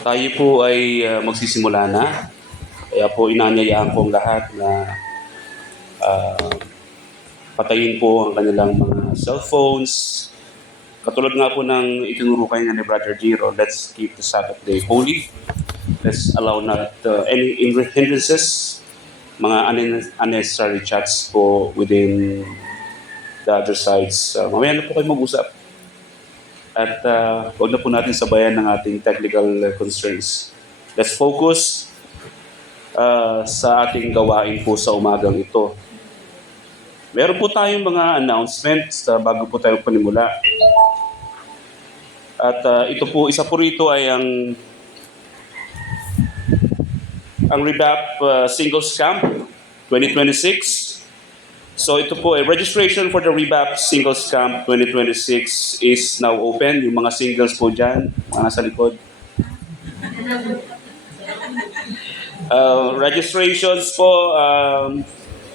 Tayo po ay magsisimula na. Kaya po inanyayaan ko ang lahat na ah, patayin po ang kanilang mga cellphones. Katulad nga po ng itinuro kayo ni Brother Giro, let's keep the Sabbath day holy. Let's allow not any hindrances, mga unnecessary chats po within the other sides. Mamaya na po kayo mag-usap. At huwag na po natin sabayan ng ating technical concerns. Let's focus sa ating gawain po sa umagang ito. Meron po tayong mga announcements bago po tayo panimula. At ito po, isa po rito ay ang Revamp Singles Camp 2026. So ito po, registration for the Revamp Singles Camp 2026 is now open. Yung mga singles po dyan, mga nasa likod. Registrations po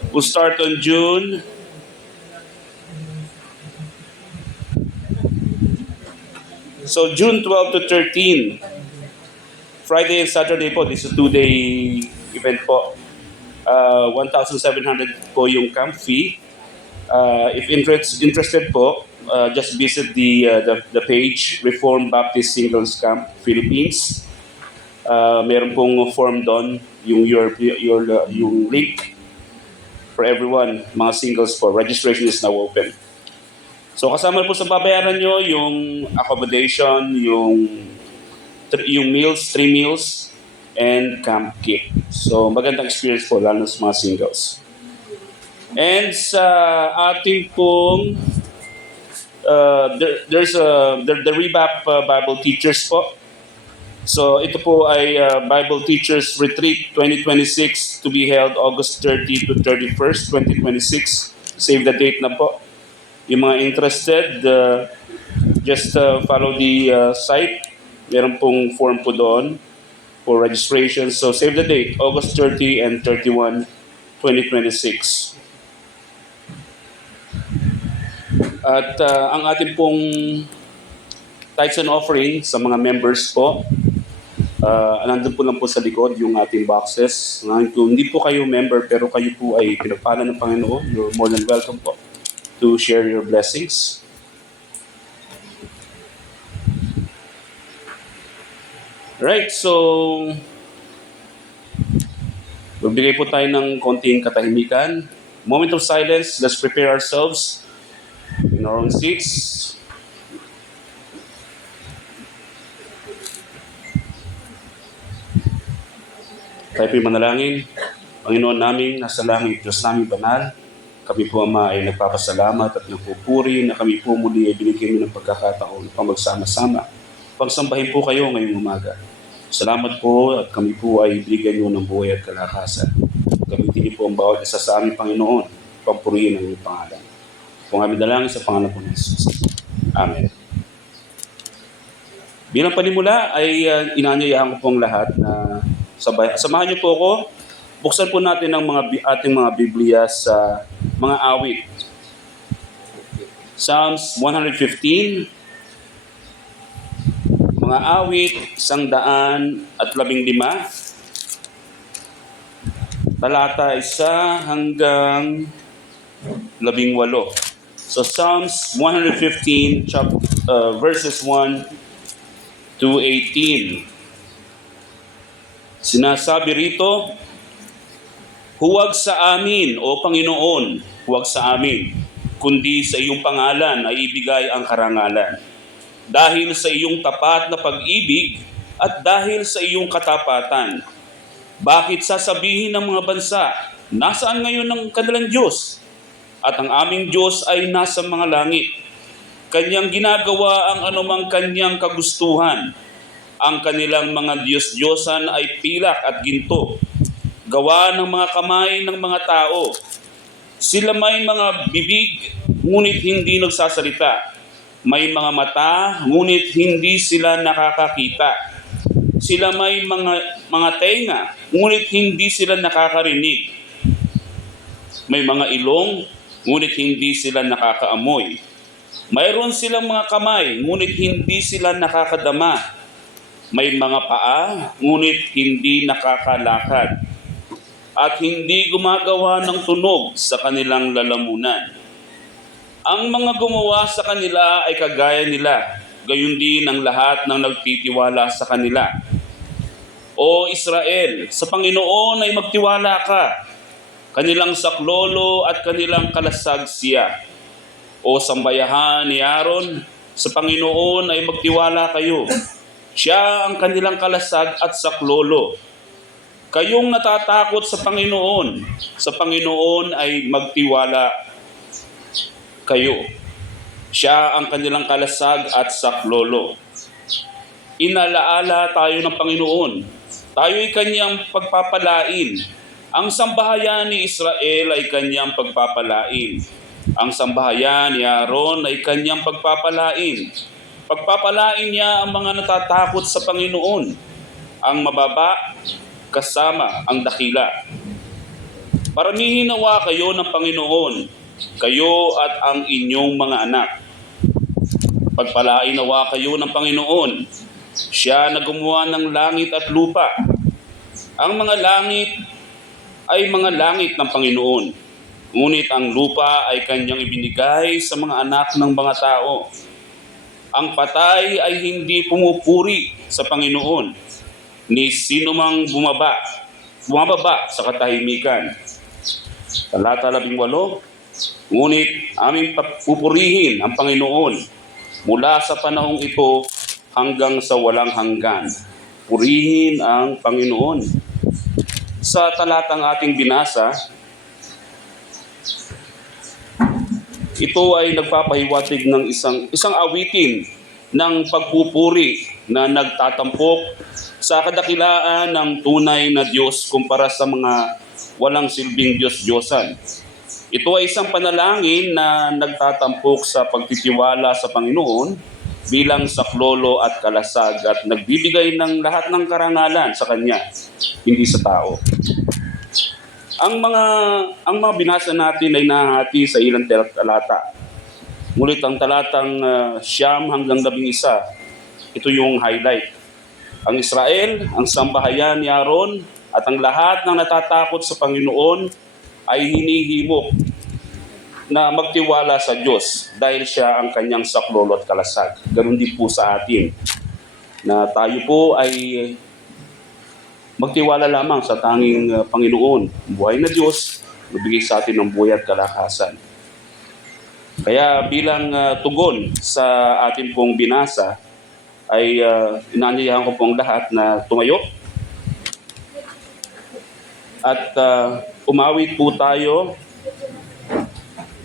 will start on June. So June 12 to 13, Friday and Saturday po, this is a 2-day event po. 1,700 po yung camp fee. If interested po, just visit the page Reformed Baptist Singles Camp Philippines. Meron pong form doon, yung link for everyone, mga singles po. Registration is now open. So kasama po sa babayaran nyo yung accommodation, yung meals, 3 meals, and camp kit. So magandang experience po, lalo sa mga singles. And sa ating pong, there's the Revamp Bible Teachers po. So ito po ay Bible Teachers Retreat 2026 to be held August 30 to 31st, 2026. Save the date na po. Yung mga interested, just follow the site. Meron pong form po doon for registration. So save the date, August 30 and 31, 2026. At ang ating pong tithes and offering sa mga members po, nandun po lang po sa likod yung ating boxes. Kung hindi po kayo member pero kayo po ay pinagpala ng Panginoon, you're more than welcome po to share your blessings. Right, so magbigay po tayo ng konting katahimikan. Moment of silence, let's prepare ourselves in our own seats. Tayo po yung manalangin. Panginoon namin, nasa langit, Diyos namin banal, kami po, Ama, ay nagpapasalamat at nagpupuri na kami po muli ay binigyan mo ng pagkakataon upang magsama-sama. Pagsambahin po kayo ngayong umaga. Salamat po at kami po ay binigyan nyo ng buhay at kalakasan. Gamitin niyo po ang bawat isa sa aming Panginoon, pampurihin ang iyong pangalan. Kung aming dalangin sa pangalan po ng Jesus. Amen. Bilang panimula ay inanyayahan ko po ang lahat na samahan niyo po ako. Buksan po natin ang ating mga Biblia sa mga awit. Psalms 115, mga awit 115, talata 1 hanggang 18. So Psalms 115, verses 1 to 18. Sinasabi rito, huwag sa amin, O Panginoon, huwag sa amin, kundi sa iyong pangalan ay ibigay ang karangalan. Dahil sa iyong tapat na pag-ibig at dahil sa iyong katapatan. Bakit sasabihin ng mga bansa, nasaan ngayon ang kanilang Diyos? At ang aming Diyos ay nasa mga langit. Kanyang ginagawa ang anumang kanyang kagustuhan. Ang kanilang mga Diyos-Diyosan ay pilak at ginto, gawa ng mga kamay ng mga tao. Sila may mga bibig, ngunit hindi nagsasalita. May mga mata, ngunit hindi sila nakakakita. Sila may mga tenga, ngunit hindi sila nakakarinig. May mga ilong, ngunit hindi sila nakakaamoy. Mayroon silang mga kamay, ngunit hindi sila nakakadama. May mga paa, ngunit hindi nakakalakad. At hindi gumagawa ng tunog sa kanilang lalamunan. Ang mga gumawa sa kanila ay kagaya nila, gayon din ang lahat ng nagtitiwala sa kanila. O Israel, sa Panginoon ay magtiwala ka. Kanilang saklolo at kanilang kalasag siya. O sambayahan ni Aaron, sa Panginoon ay magtiwala kayo. Siya ang kanilang kalasag at saklolo. Kayong natatakot sa Panginoon ay magtiwala kayo. Siya ang kanilang kalasag at saklolo. Inalaala tayo ng Panginoon. Tayo'y kanyang pagpapalain. Ang sambahayan ni Israel ay kanyang pagpapalain. Ang sambahayan ni Aaron ay kanyang pagpapalain. Pagpapalain niya ang mga natatakot sa Panginoon. Ang mababa kasama ang dakila. Paramihin nawa kayo ng Panginoon, kayo at ang inyong mga anak. Pagpalain nawa kayo ng Panginoon. Siya na gumawa ng langit at lupa. Ang mga langit ay mga langit ng Panginoon. Ngunit ang lupa ay kanyang ibinigay sa mga anak ng mga tao. Ang patay ay hindi pumupuri sa Panginoon, ni sino mang bumababa sa katahimikan. Talata 18, ngunit aming pupurihin ang Panginoon mula sa panahong ito hanggang sa walang hanggan. Purihin ang Panginoon. Sa talatang ating binasa, ito ay nagpapahiwatig ng isang awitin ng pagpupuri na nagtatampok sa kadakilaan ng tunay na Diyos kumpara sa mga walang silbing Diyos-Diyosan. Ito ay isang panalangin na nagtatampok sa pagtitiwala sa Panginoon bilang saklolo at kalasag at nagbibigay ng lahat ng karangalan sa Kanya, hindi sa tao. Ang mga binasa natin ay nahati sa ilang talata. Ngunit ang talatang 9 hanggang 11, ito yung highlight. Ang Israel, ang sambahayan ni Aaron, at ang lahat ng natatakot sa Panginoon ay hinihimok na magtiwala sa Diyos dahil siya ang kanyang saklolo at kalasag. Ganun din po sa atin, na tayo po ay magtiwala lamang sa tanging Panginoon, buhay na Diyos, magbigay sa atin ng buhay at kalakasan. Kaya bilang tugon sa atin pong binasa, ay inaanyayahan ko pong lahat na tumayo at umawit po tayo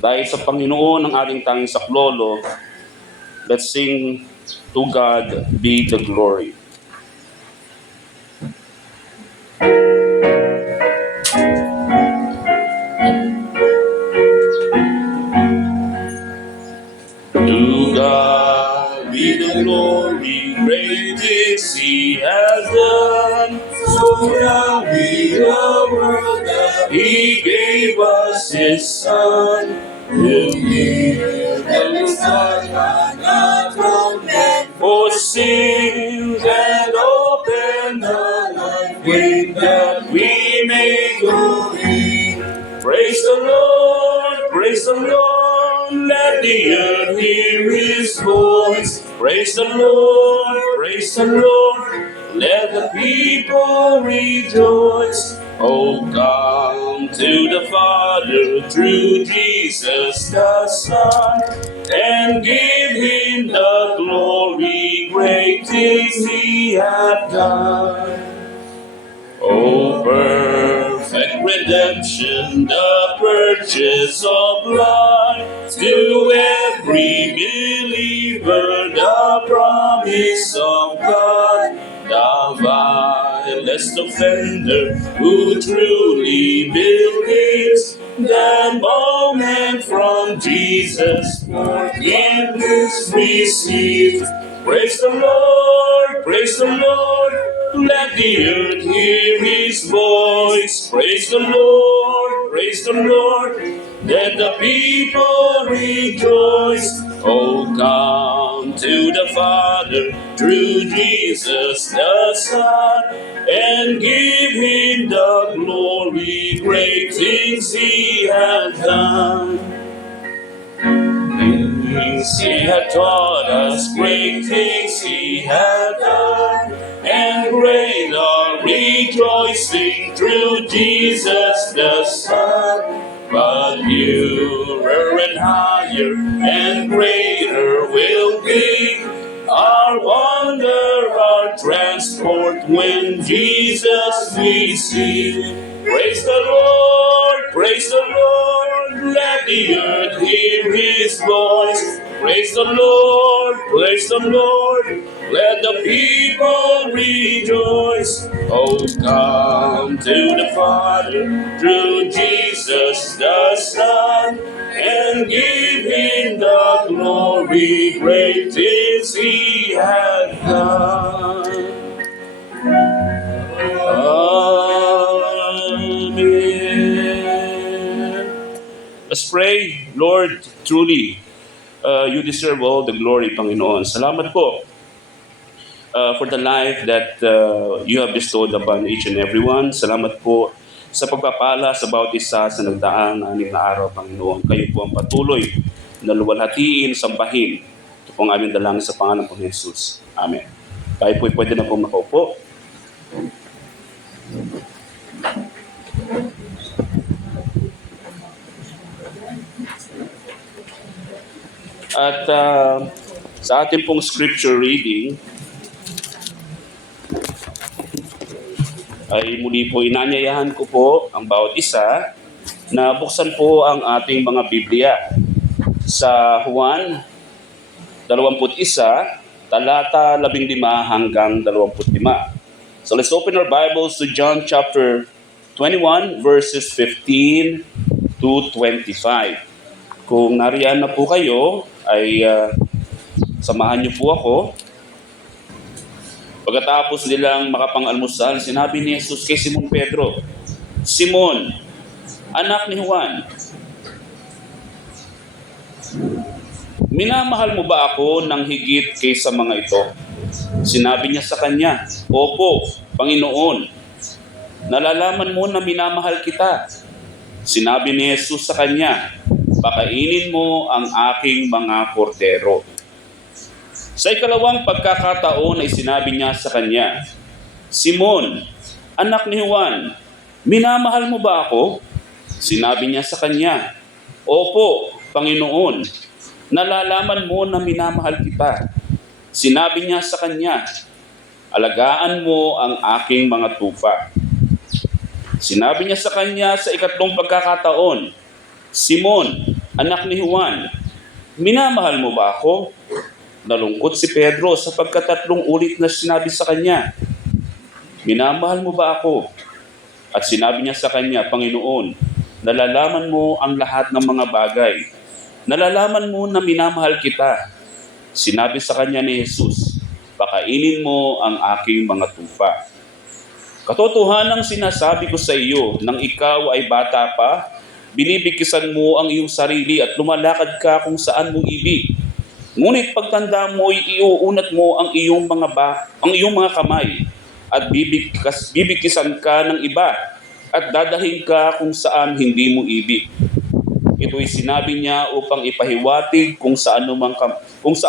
dahil sa Panginoon ang ating tanging saklolo. Let's sing, "To God be the glory." To God be the glory, great things He has done. So now we the world that He gave us His Son. Will hear and start not from men for sins and open the life way that we may go in. Praise the Lord, praise the Lord, let the earth hear His voice. Praise the Lord, let the people rejoice. Oh, come to the Father through Jesus the Son, and give Him the glory, great things He hath done. Oh, perfect redemption, the purchase of blood, to every believer the promise of God. The vilest offender who truly believes, the moment from Jesus forgiveness receives. Praise the Lord, praise the Lord, let the earth hear His voice. Praise the Lord, let the people rejoice. Oh, come to the Father through Jesus the Son, and give him the glory. Great things he hath done. Things he hath taught us, great things he hath done, and great are rejoicing through Jesus the Son. But nearer and higher and greater will be our wonder, our transport when Jesus we see. Praise the Lord, praise the Lord, let the earth hear his voice. Praise the Lord, praise the Lord, let the people rejoice. Oh, come to the Father through Jesus the Son, and give him the glory. Great things he hath done. Amen. Let's pray. Lord, truly, you deserve all the glory, Panginoon. Salamat po for the life that you have bestowed upon each and everyone. Salamat po sa pagpapala sa bawat isa sa nagdaang 6 na araw, Panginoon. Kayo po ang patuloy na luwalhatiin, sambahin. Ito po ang aming dalangin sa pangalan po ni Jesus. Amen. Tayo po pwede na po makaupo. At sa ating pong scripture reading, ay muli po inanyayahan ko po ang bawat isa na buksan po ang ating mga Biblia sa Juan 21, talata 15 hanggang 25. So let's open our Bibles to John chapter 21 verses 15 to 25. Kung nariyan na po kayo, ay samahan niyo po ako. Pagkatapos nilang makapang-almusal, sinabi ni Jesus kay Simon Pedro, Simon, anak ni Juan, minamahal mo ba ako ng higit kaysa mga ito? Sinabi niya sa kanya, Opo, Panginoon, nalalaman mo na minamahal kita. Sinabi ni Jesus sa kanya, pakainin mo ang aking mga kordero. Sa ikalawang pagkakataon ay sinabi niya sa kanya, Simon, anak ni Juan, minamahal mo ba ako? Sinabi niya sa kanya, Opo, Panginoon, nalalaman mo na minamahal kita. Sinabi niya sa kanya, alagaan mo ang aking mga tupa. Sinabi niya sa kanya sa ikatlong pagkakataon, Simon, anak ni Juan, minamahal mo ba ako? Nalungkot si Pedro sapagkat 3 ulit na sinabi sa kanya, minamahal mo ba ako? At sinabi niya sa kanya, Panginoon, nalalaman mo ang lahat ng mga bagay. Nalalaman mo na minamahal kita. Sinabi sa kanya ni Jesus, pakainin mo ang aking mga tupa. Katotohanang sinasabi ko sa iyo, nang ikaw ay bata pa, binibigkisan mo ang iyong sarili at lumalakad ka kung saan mo ibig. Ngunit pagtanda mo, iuunat mo ang iyong mga kamay at bibigkisan ka ng iba at dadahin ka kung saan hindi mo ibig. Ito'y sinabi niya upang ipahiwatig kung sa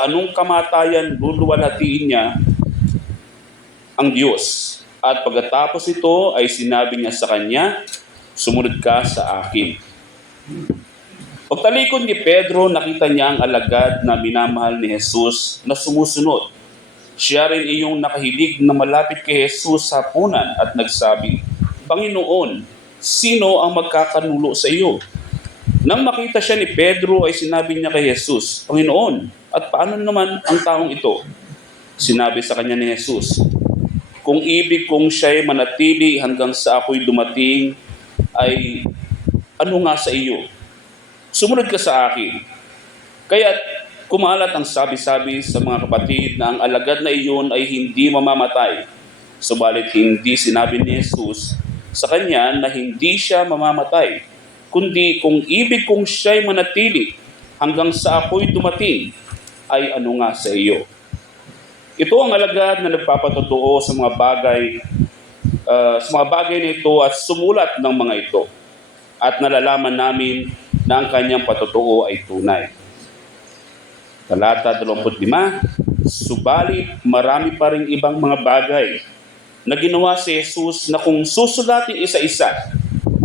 anong kamatayan luluwalhatiin niya ang Diyos. At pagkatapos ito ay sinabi niya sa kanya, sumunod ka sa akin. Pagtalikod ni Pedro, nakita niya ang alagad na minamahal ni Jesus na sumusunod. Siya rin iyong nakahilig na malapit kay Jesus sa hapunan at nagsabi, Panginoon, sino ang magkakanulo sa iyo? Nang makita siya ni Pedro ay sinabi niya kay Jesus, Panginoon, at paano naman ang taong ito? Sinabi sa kanya ni Jesus, kung ibig kong siya'y manatili hanggang sa ako'y dumating, ay ano nga sa iyo? Sumunod ka sa akin. Kaya't kumalat ang sabi-sabi sa mga kapatid na ang alagad na iyon ay hindi mamamatay. Subalit hindi sinabi ni Jesus sa kanya na hindi siya mamamatay, kundi kung ibig kong siya'y manatili hanggang sa ako'y dumating, ay ano nga sa iyo? Ito ang alagad na nagpapatotoo sa mga bagay na ito at sumulat ng mga ito. At nalalaman namin na ang kanyang patotoo ay tunay. Talata 25, subalit marami pa ring ibang mga bagay na ginawa si Jesus na kung susulatin isa-isa,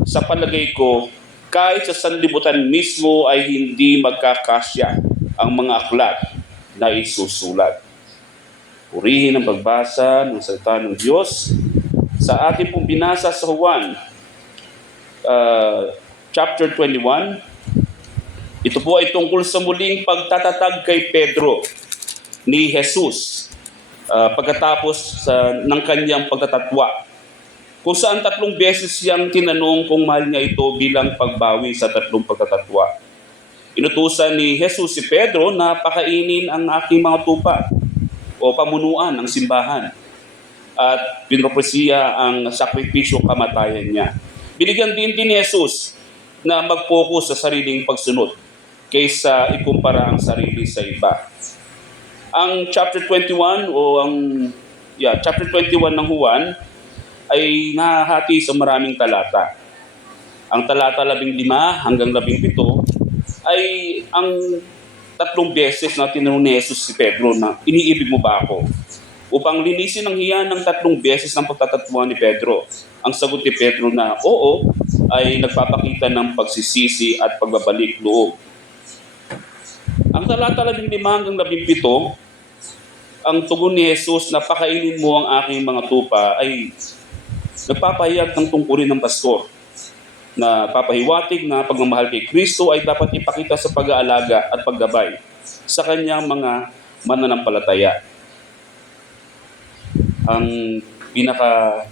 sa palagay ko, kahit sa sanlibutan mismo ay hindi magkakasya ang mga aklat na isusulat. Purihin ang pagbasa ng salita ng Diyos. Sa ating pong binasa sa Juan, chapter 21, ito po ay tungkol sa muling pagtatatag kay Pedro ni Jesus pagkatapos ng kanyang pagtatatwa. Kung saan 3 beses siyang tinanong kung mahal niya ito bilang pagbawi sa 3 pagtatatwa. Inutusan ni Jesus si Pedro na pakainin ang aking mga tupa o pamunuan ng simbahan at pinropresiya ang sakripisyo kamatayan niya. Binigyan din ni Jesus na mag-focus sa sariling pagsunod kaysa ikumpara ang sarili sa iba. Ang chapter 21 chapter 21 ng Juan ay nahahati sa maraming talata. Ang talata 15 hanggang 17 ay ang 3 beses na tinanong ni Jesus si Pedro na iniibig mo ba ako? Upang linisin ang hiya ng 3 beses ng pagtatatwa ni Pedro. Ang sagot ni Pedro na oo ay nagpapakita ng pagsisisi at pagbabalik loob. Ang talata 15 hanggang 17, ang tugon ni Jesus na pakainin mo ang aking mga tupa ay nagpapahayag ng tungkulin ng pastor na papahiwatig na pagmamahal kay Kristo ay dapat ipakita sa pag-aalaga at paggabay sa kanyang mga mananampalataya. Ang pinaka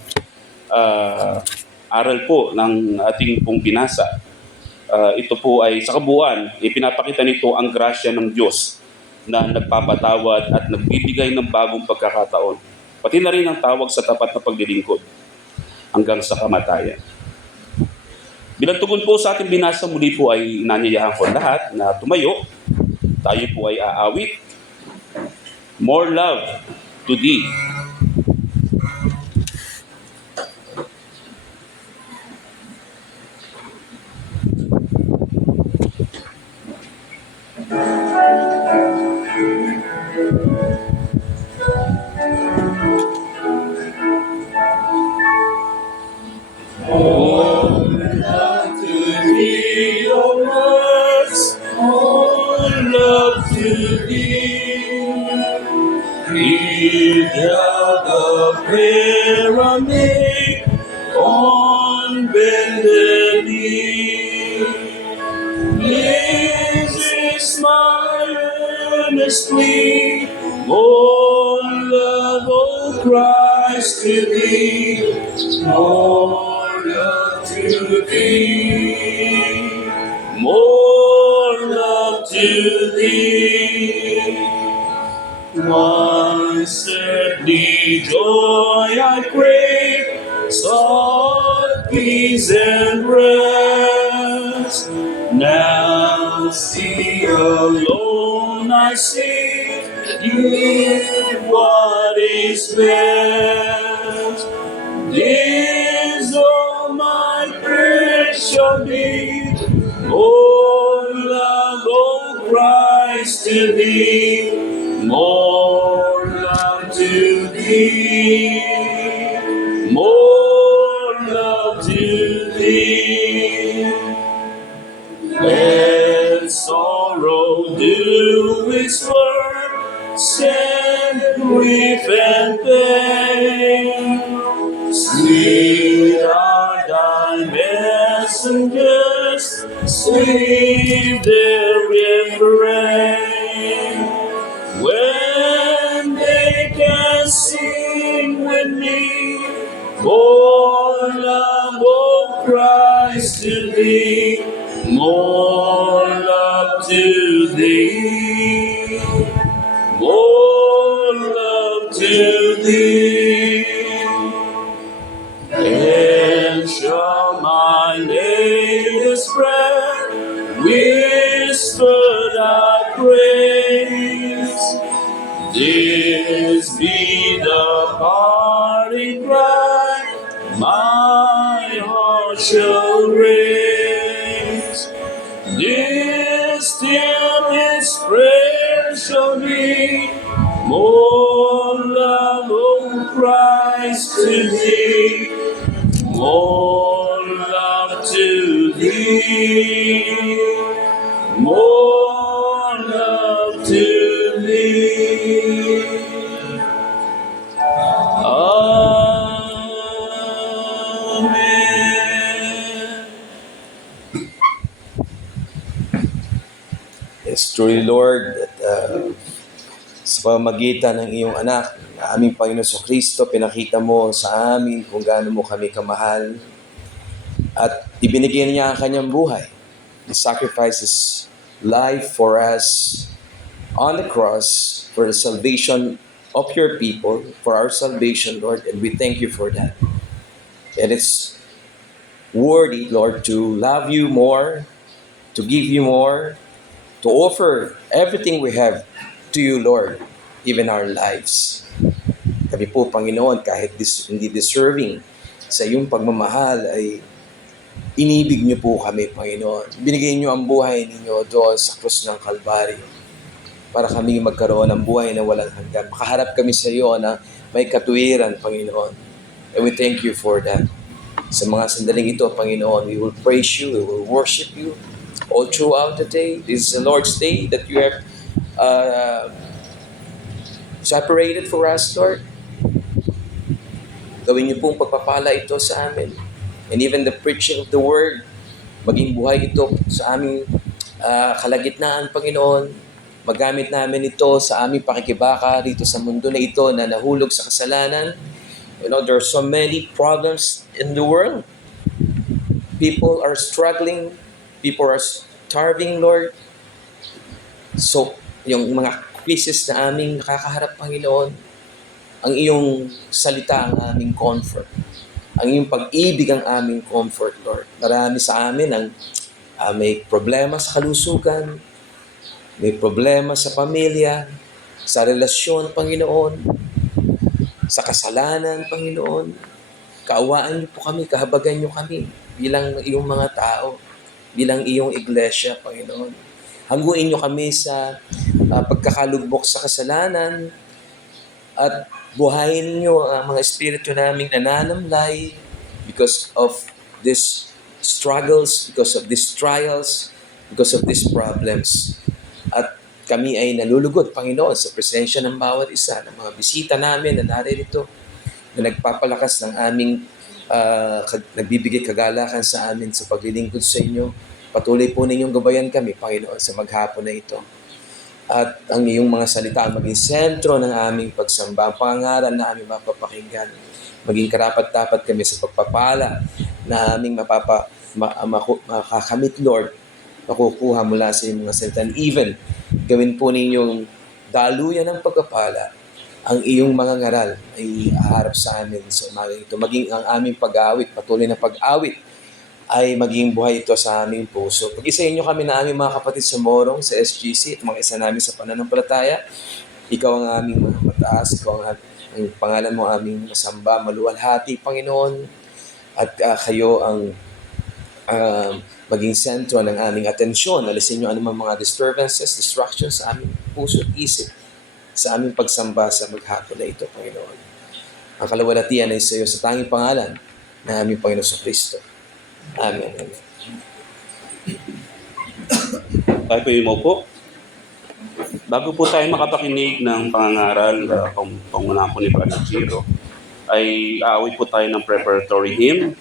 aral po ng ating pong binasa, ito po ay sa kabuuan, ipinapakita nito ang grasya ng Diyos na nagpapatawad at nagbibigay ng bagong pagkakataon, pati na rin ang tawag sa tapat na paglilingkod hanggang sa kamatayan. Bilang tugon po sa ating binasa, muli po ay inanyayahan ko lahat na tumayo. Tayo po ay aawit. More love to thee. Pyramid on bended knee. This is my earnest plea, more love, O Christ, to thee, more love to thee, more love to thee. Once earthly joy I crave, sought peace and rest. Now see alone I seek, give what is best. This all my prayer shall be, oh love, oh Christ, to thee. More love to thee, more love to thee. Let sorrow do its work, send grief and pain. Sweet are thy messengers, sweet their refrain. When they can sing with me, more love, O Christ, to thee, more love to thee, more love to thee. Then shall my latest breath whisper thy praise. This cry, my heart shall raise. This still His prayer shall be, more love, O Christ, to Thee, more love to Thee, more love to Thee. Amen. Yes, truly, Lord, that sa pamamagitan ng iyong anak, na aming Panginoon Kristo, pinakita mo sa amin kung gaano mo kami kamahal at ibinigay niya ang kanyang buhay. He sacrifices life for us on the cross for the salvation of your people, for our salvation, Lord, and we thank you for that. And it's worthy, Lord, to love you more, to give you more, to offer everything we have to you, Lord, even our lives. Kami po, Panginoon, kahit hindi deserving sa iyong pagmamahal, ay inibig niyo po kami, Panginoon. Binigay niyo ang buhay ninyo doon sa krus ng Kalbaryo para kami magkaroon ng buhay na walang hanggan. Makaharap kami sa iyo na may katuwiran, Panginoon. And we thank you for that. Sa mga sandaling ito, Panginoon, we will praise you, we will worship you all throughout the day. This is the Lord's day that you have separated for us, Lord. Gawin niyo pong pagpapala ito sa amin. And even the preaching of the word, maging buhay ito sa aming kalagitnaan, Panginoon. Magamit namin ito sa aming pakikibaka dito sa mundo na ito na nahulog sa kasalanan. You know, there are so many problems in the world. People are struggling. People are starving, Lord. So, yung mga crisis na aming nakakaharap, Panginoon, ang iyong salita ang aming comfort. Ang iyong pag-ibig ang aming comfort, Lord. Marami sa amin ang may problema sa kalusugan, may problema sa pamilya, sa relasyon, Panginoon, sa kasalanan, Panginoon. Kaawaan niyo po kami, kahabagan niyo kami bilang iyong mga tao, bilang iyong iglesia, Panginoon. Hangguin niyo kami sa pagkakalugmok sa kasalanan at buhayin niyo ang mga espiritu naming nananamlay because of these struggles, because of these trials, because of these problems. At kami ay nalulugod, Panginoon, sa presensya ng bawat isa, ng mga bisita namin na naririto, na nagpapalakas ng aming, nagbibigay kagalakan sa amin sa paglilingkod sa inyo. Patuloy po ninyong gabayan kami, Panginoon, sa maghapon na ito. At ang iyong mga salita maging sentro ng aming pagsamba, ang pangangaral na aming mapapakinggan. Maging karapat-dapat kami sa pagpapala na aming makakamit, Lord, makukuha mula sa iyong mga salita. And even, gawin po ninyong daluyan ng pagpapala ang iyong mga ngaral ay aharap sa amin sa umaga ito. Maging ang aming pag-awit, patuloy na pag-awit, ay maging buhay ito sa aming puso. Pag-isahin niyo kami na aming mga kapatid sa Morong, sa SGC, at mga isa namin sa pananampalataya. Ikaw ang aming mga mataas, ikaw ang pangalan mo aming masamba, maluwalhati, Panginoon. At kayo ang maging sentro ng aming atensyon. Alisin niyo anumang mga disturbances, distractions sa aming puso at isip, sa aming pagsamba sa maghapon na ito, Panginoon. Ang kalawalhatian ay sa iyo sa tanging pangalan na aming Panginoon Kristo. Amen. Tayo po yung po. Bago po tayo makapakinig ng pangangaral, pangunahan po ni Brother Giro, ay aawit po tayo ng preparatory hymn.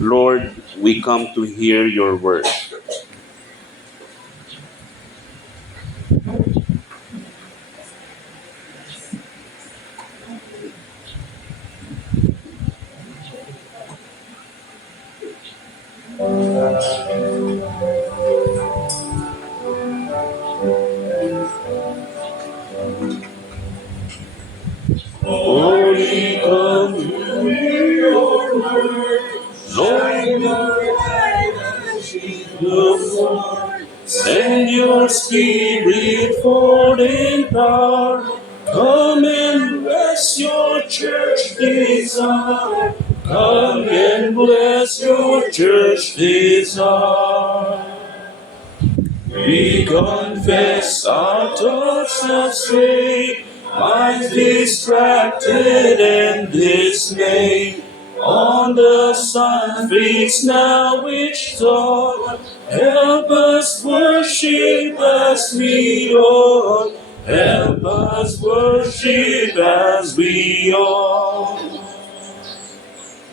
Lord, we come to hear your word. Lord, we come to hear your word. Lord, Lord, send your spirit forth in power. Come and rest your church desire. Come and bless your church desire. We confess our thoughts have strayed, minds distracted and dismayed. On the sun feeds now each dawn. Help us worship as we ought. Help us worship as we ought.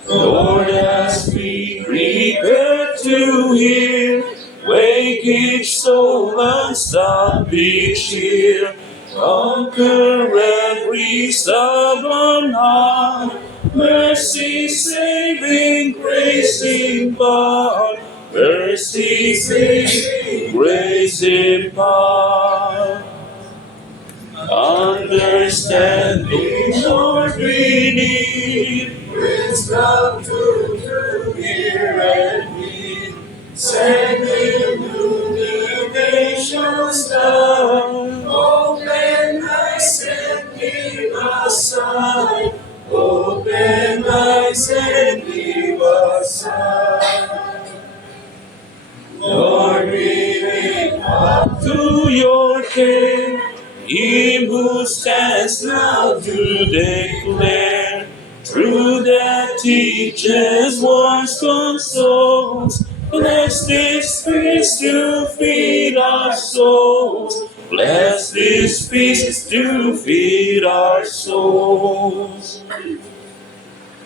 Lord, as we prepare to hear, wake each soul and stop each ear. Conquer every stubborn heart. Mercy saving, grace impart. Mercy saving, grace impart. Understanding, Lord, we need. Wisdom to hear and heed. Send illuminations down. Open eyes and give us sight. Open eyes and give us sight. Lord, we lift up to your care. Him who stands now to declare truth that teaches, warns, consoles. Bless this feast to feed our souls. Bless this feast to feed our souls.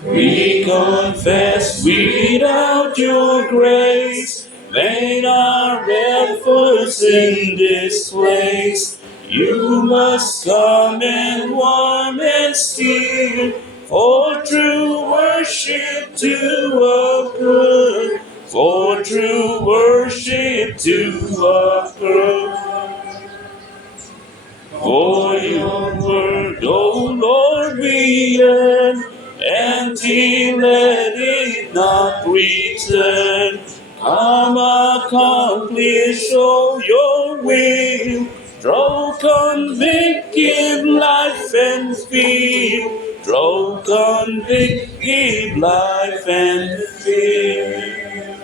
We confess without your grace, vain our efforts in this place. You must come and warm and steal, for true worship to occur, for true worship to occur. For your word, O Lord, we yearn, empty let it not return. Come accomplish all your will. Draw, convict, give life and fear. Draw, convict, give life and fear.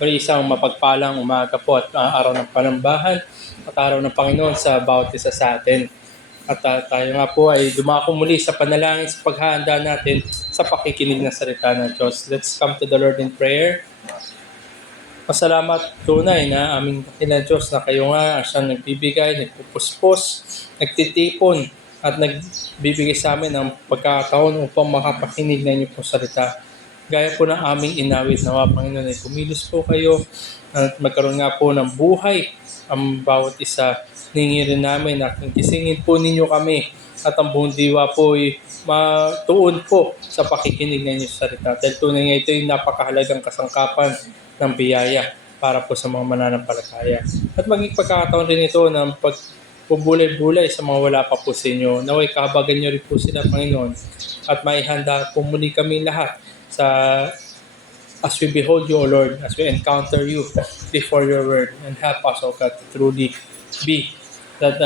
Muli isang mapagpalang umaga po at araw ng panambahan at araw ng Panginoon sa bawat isa sa atin. At tayo nga po ay dumako muli sa panalangin sa paghahanda natin sa pakikinig ng salita ng Diyos. Let's come to the Lord in prayer. Pasalamat tunay na aming dakilang Diyos na kayo nga siyang nagbibigay, nagpupuspos, nagtitipon at nagbibigay sa amin ng pagkakataon upang makapakinig ng inyong pong salita. Gaya po ng aming inawit nawa, Panginoon, ay kumilos po kayo at magkaroon nga po ng buhay ang bawat isa. Ningi rin namin na gisingin po ninyo kami at ang buong diwa po ay matuon po sa pakikinig ng inyong salita. Dahil tunay nga ito ay napakahalagang kasangkapan ng biyaya para po sa mga mananampalataya. At maging pagkakataon rin ito ng pagpubulay-bulay sa mga wala pa po sa inyo. Naway kahabagan nyo rin po sila, Panginoon, at maihanda po muli kami lahat sa as we behold you, O Lord, as we encounter you before your word, and help us, O God, to truly be that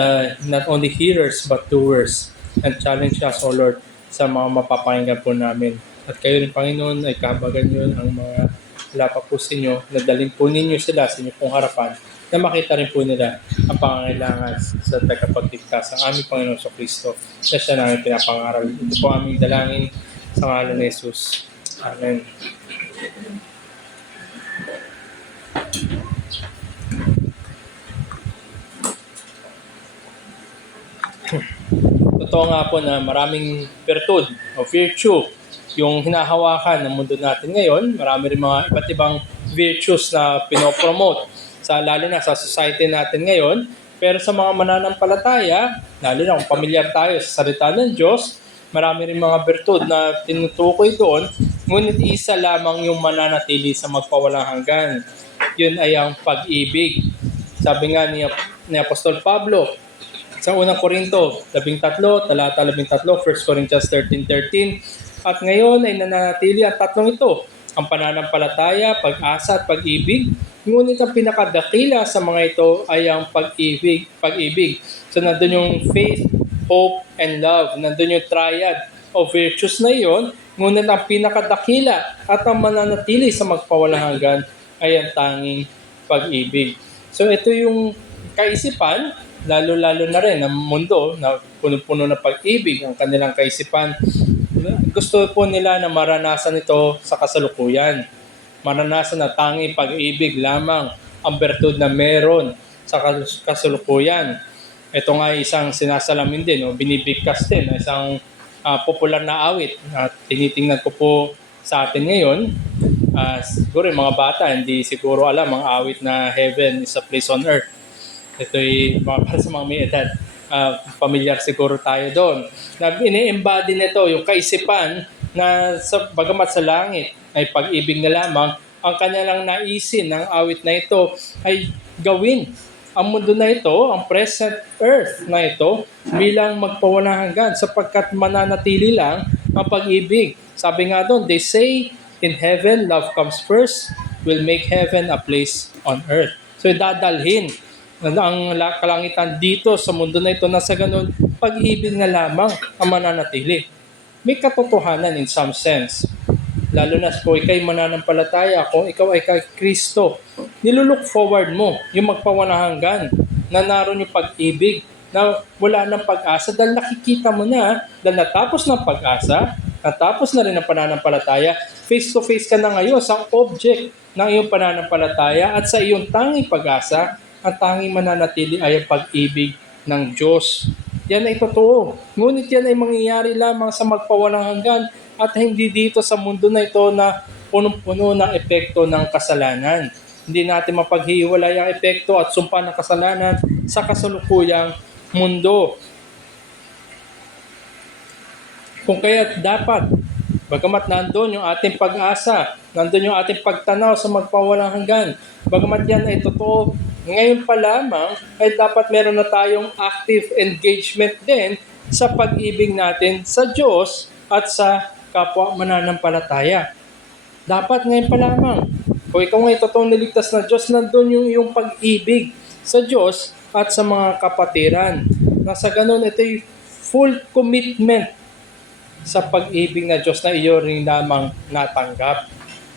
not only hearers but doers, and challenge us, O Lord, sa mga mapapakinggan po namin. At kayo rin, Panginoon, ay kahabagan nyo ang mga wala pa po sa inyo, nadalhin po ninyo sila sa inyong pong harapan, na makita rin po nila ang pangangailangan sa tagapagligtas ng aming Panginoon sa Kristo na siya namin pinapangaral. Ito po aming dalangin sa ngalan ni Jesus. Amen. Totoo nga po na maraming virtud o virtue yung hinahawakan ng mundo natin ngayon. Marami rin mga iba't ibang virtues na pinopromote lalo na sa society natin ngayon. Pero sa mga mananampalataya, lalo na kung pamilyar tayo sa salita ng Diyos, marami rin mga virtud na tinutukoy doon, ngunit isa lamang yung mananatili sa magpawalang hanggan. Yun ay ang pag-ibig. Sabi nga ni Apostol Pablo, sa unang Korinto 13, talata 13, 1 Corinthians 13:13. At ngayon ay nananatili ang tatlong ito, ang pananampalataya, pag-asa at pag-ibig. Ngunit ang pinakadakila sa mga ito ay ang pag-ibig. So nandun yung faith, hope, and love. Nandun yung triad of virtues na iyon. Ngunit ang pinakadakila at ang mananatili sa magpawalang hanggan ay ang tanging pag-ibig. So ito yung kaisipan, lalo-lalo na rin ang mundo na puno-puno ng pag-ibig, ang kanilang kaisipan. Gusto po nila na maranasan ito sa kasalukuyan. Maranasan na tanging pag-ibig lamang ang bertud na meron sa kasalukuyan. Ito nga isang sinasalamin din o binibigkas din, isang popular na awit at tinitingnan ko po sa atin ngayon. Siguro yung mga bata hindi siguro alam ang awit na heaven is a place on earth. Ito'y para sa mga may edad. Familiar siguro tayo doon. Na ini-embody nito yung kaisipan na bagamat sa langit ay pag-ibig na lamang, ang kanilang naisin ng awit na ito ay gawin ang mundo na ito, ang present earth na ito, bilang magpawalang hanggan sapagkat mananatili lang ang pag-ibig. Sabi nga doon, they say in heaven, love comes first, will make heaven a place on earth. So dadalhin ang kalangitan dito sa mundo na ito na sa ganun, pag-ibig na lamang ang mananatili. May katotohanan in some sense. Lalo na kung ikaw'y mananampalataya, kung ikaw ay kay Kristo, nilulook forward mo yung magpawalang hanggan na naroon yung pag-ibig na wala ng pag-asa dahil nakikita mo na dahil natapos ng pag-asa, natapos na rin ang pananampalataya, face to face ka na ngayon sa object ng iyong pananampalataya at sa iyong tanging pag-asa, ang tanging mananatili ay ang pag-ibig ng Diyos. Yan ay totoo. Ngunit yan ay mangyayari lamang sa magpawalang hanggan at hindi dito sa mundo na ito na punong-puno ng epekto ng kasalanan. Hindi natin mapaghiwalay ang epekto at sumpa ng kasalanan sa kasalukuyang mundo. Kung kaya dapat, bagamat nandun yung ating pag-asa, nandun yung ating pagtanaw sa magpawalang hanggan, bagamat yan ay totoo, ngayon pa lamang ay dapat meron na tayong active engagement din sa pag-ibig natin sa Diyos at sa kapwa mananampalataya. Dapat ngayon pa lamang. Kung ikaw ngayon totoong niligtas na Diyos, nandun yung iyong pag-ibig sa Diyos at sa mga kapatiran. Na sa ganun, ito'y full commitment sa pag-ibig na Diyos na iyo rin lamang natanggap.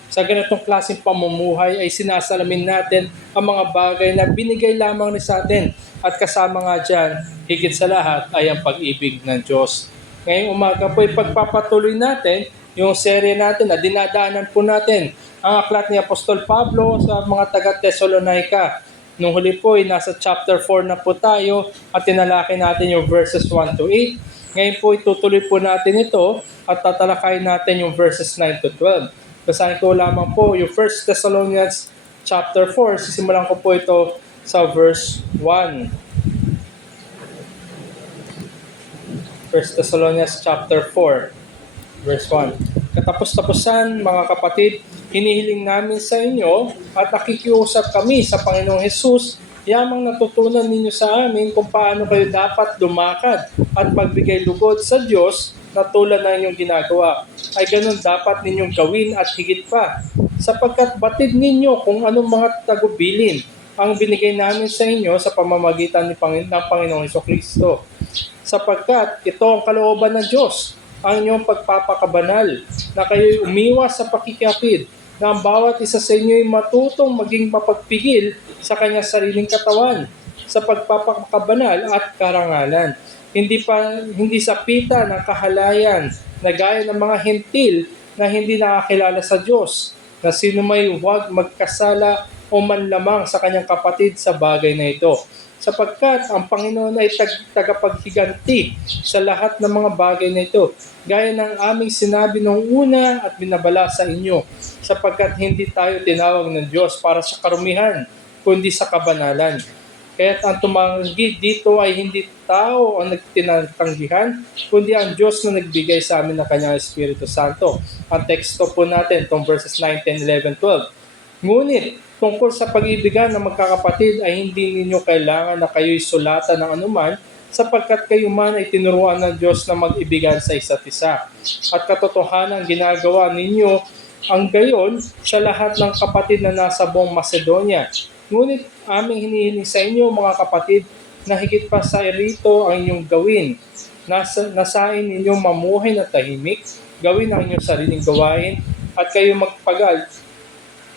Sa ganitong klaseng pamumuhay ay sinasalamin natin ang mga bagay na binigay lamang ni sa atin. At kasama nga dyan, higit sa lahat ay ang pag-ibig ng Diyos. Ngayong umaga po ipagpapatuloy natin yung serye natin na dinadaanan po natin ang aklat ni Apostol Pablo sa mga taga-Thessalonica. Nung huli po ay nasa chapter 4 na po tayo at tinalaki natin yung verses 1 to 8. Ngayon po itutuloy po natin ito at tatalakayin natin yung verses 9 to 12. Basahin ko lamang po yung 1 Thessalonians chapter 4. Sisimulan ko po ito sa verse 1. 1 Thessalonians chapter 4, verse 1. Katapos-tapusan, mga kapatid, hinihiling namin sa inyo at nakikiusap kami sa Panginoong Hesus, yamang natutunan ninyo sa amin kung paano kayo dapat lumakad at magbigay lugod sa Diyos na tulad na inyong ginagawa. Ay ganun dapat ninyong gawin at higit pa, sapagkat batid ninyo kung anong mga tagubilin ang binigay namin sa inyo sa pamamagitan ng Panginoong Jesucristo. Sapagkat ito ang kalooban ng Diyos, ang inyong pagpapakabanal, na kayo'y umiwas sa pakikapid, na ang bawat isa sa inyo'y matutong maging mapagpigil sa kanyang sariling katawan, sa pagpapakabanal at karangalan. Hindi sa pita ng kahalayan na gaya ng mga hentil na hindi nakakilala sa Diyos, na sino may huwag magkasala o manlamang sa kanyang kapatid sa bagay na ito. Sapagkat ang Panginoon ay tagapaghiganti sa lahat ng mga bagay na ito, gaya ng aming sinabi noong una at binabala sa inyo, sapagkat hindi tayo tinawag ng Diyos para sa karumihan, kundi sa kabanalan. Kaya't ang tumanggi dito ay hindi tao ang nagtinatanggihan, kundi ang Diyos na nagbigay sa amin ng kanyang Espiritu Santo. Ang teksto po natin, itong verses 9, 10, 11, 12. Ngunit, tungkol sa pag-ibigan ng magkakapatid ay hindi ninyo kailangan na kayo'y sulatan ng anuman, sapagkat kayo man ay tinuruan ng Diyos na mag-ibigan sa isa't isa. At katotohanan ginagawa ninyo ang gayon sa lahat ng kapatid na nasa buong Macedonia. Ngunit aming hinihiling sa inyo, mga kapatid, na higit pa sa rito ang inyong gawin. Nasain ninyong mamuhay na tahimik, gawin ang inyong sariling gawain, at kayo magpagal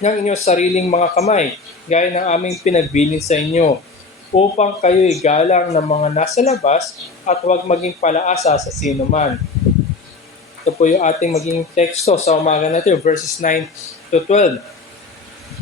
ng inyong sariling mga kamay, gaya ng aming pinagbilin sa inyo, upang kayo igalang ng mga nasa labas at huwag maging palaasa sa sino man. Ito po yung ating maging teksto sa umaga natin, verses 9 to 12.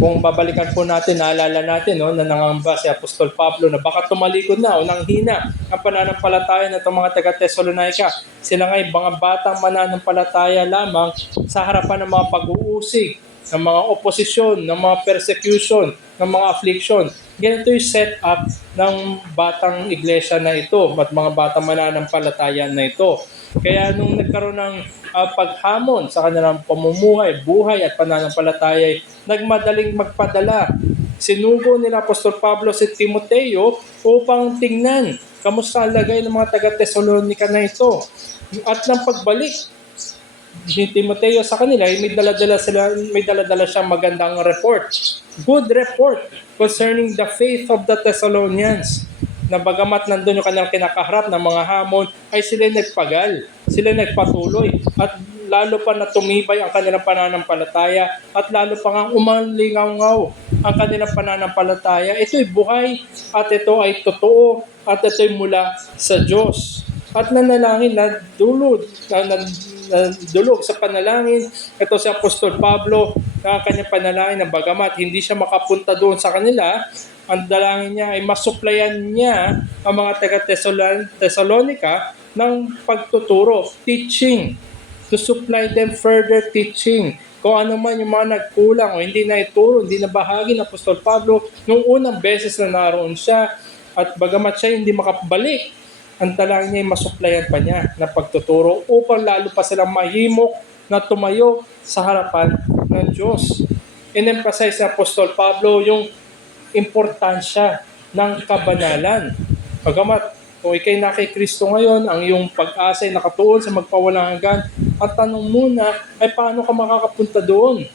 Kung babalikan po natin, naalala natin na nangamba si Apostol Pablo na baka tumalikod na o nanghina ang pananampalataya ng mga taga-Thessalonica. Sila nga'y mga batang mananampalataya lamang sa harapan ng mga pag-uusig, ng mga oposisyon, ng mga persecution, ng mga affliction. Ganito yung setup ng batang iglesia na ito at mga batang mananampalataya na ito. Kaya nung nagkaroon ng paghamon sa kanilang pamumuhay, buhay at pananampalataya, nagmadaling magpadala. Sinugo nila Apostol Pablo si Timoteo upang tingnan kamusta ang lagay ng mga taga-Thessalonica na ito. At nang pagbalik ni Timoteo sa kanila, may dala-dala siyang magandang report. Good report concerning the faith of the Thessalonians. Na bagamat nandun yung kanilang kinakaharap ng mga hamon, ay sila nagpagal, sila nagpatuloy, at lalo pa na tumibay ang kanilang pananampalataya, at lalo pa nga umalingaw ang kanilang pananampalataya. Ito'y buhay, at ito ay totoo, at ito'y mula sa Diyos. At nanalangin na dulog sa panalangin. Ito si Apostol Pablo na kanyang panalangin na bagamat hindi siya makapunta doon sa kanila, ang dalangin niya ay masuplayan niya ang mga taga-Thessalonica ng pagtuturo, teaching, to supply them further teaching. Kung ano man yung mga nagkulang o hindi na ituro, hindi na bahagi ng Apostol Pablo nung unang beses na naroon siya, at bagamat siya hindi makabalik, ang dalangin niya ay masuplayan pa niya ng pagtuturo upang lalo pa silang mahimok na tumayo sa harapan ng Diyos. In-emphasize ni Apostol Pablo yung importansya ng kabanalan. Bagamat kung ikay na kay Kristo ngayon, ang iyong pag-asa ay nakatuon sa magpawalang hanggan, ang tanong muna ay paano ka makakapunta doon?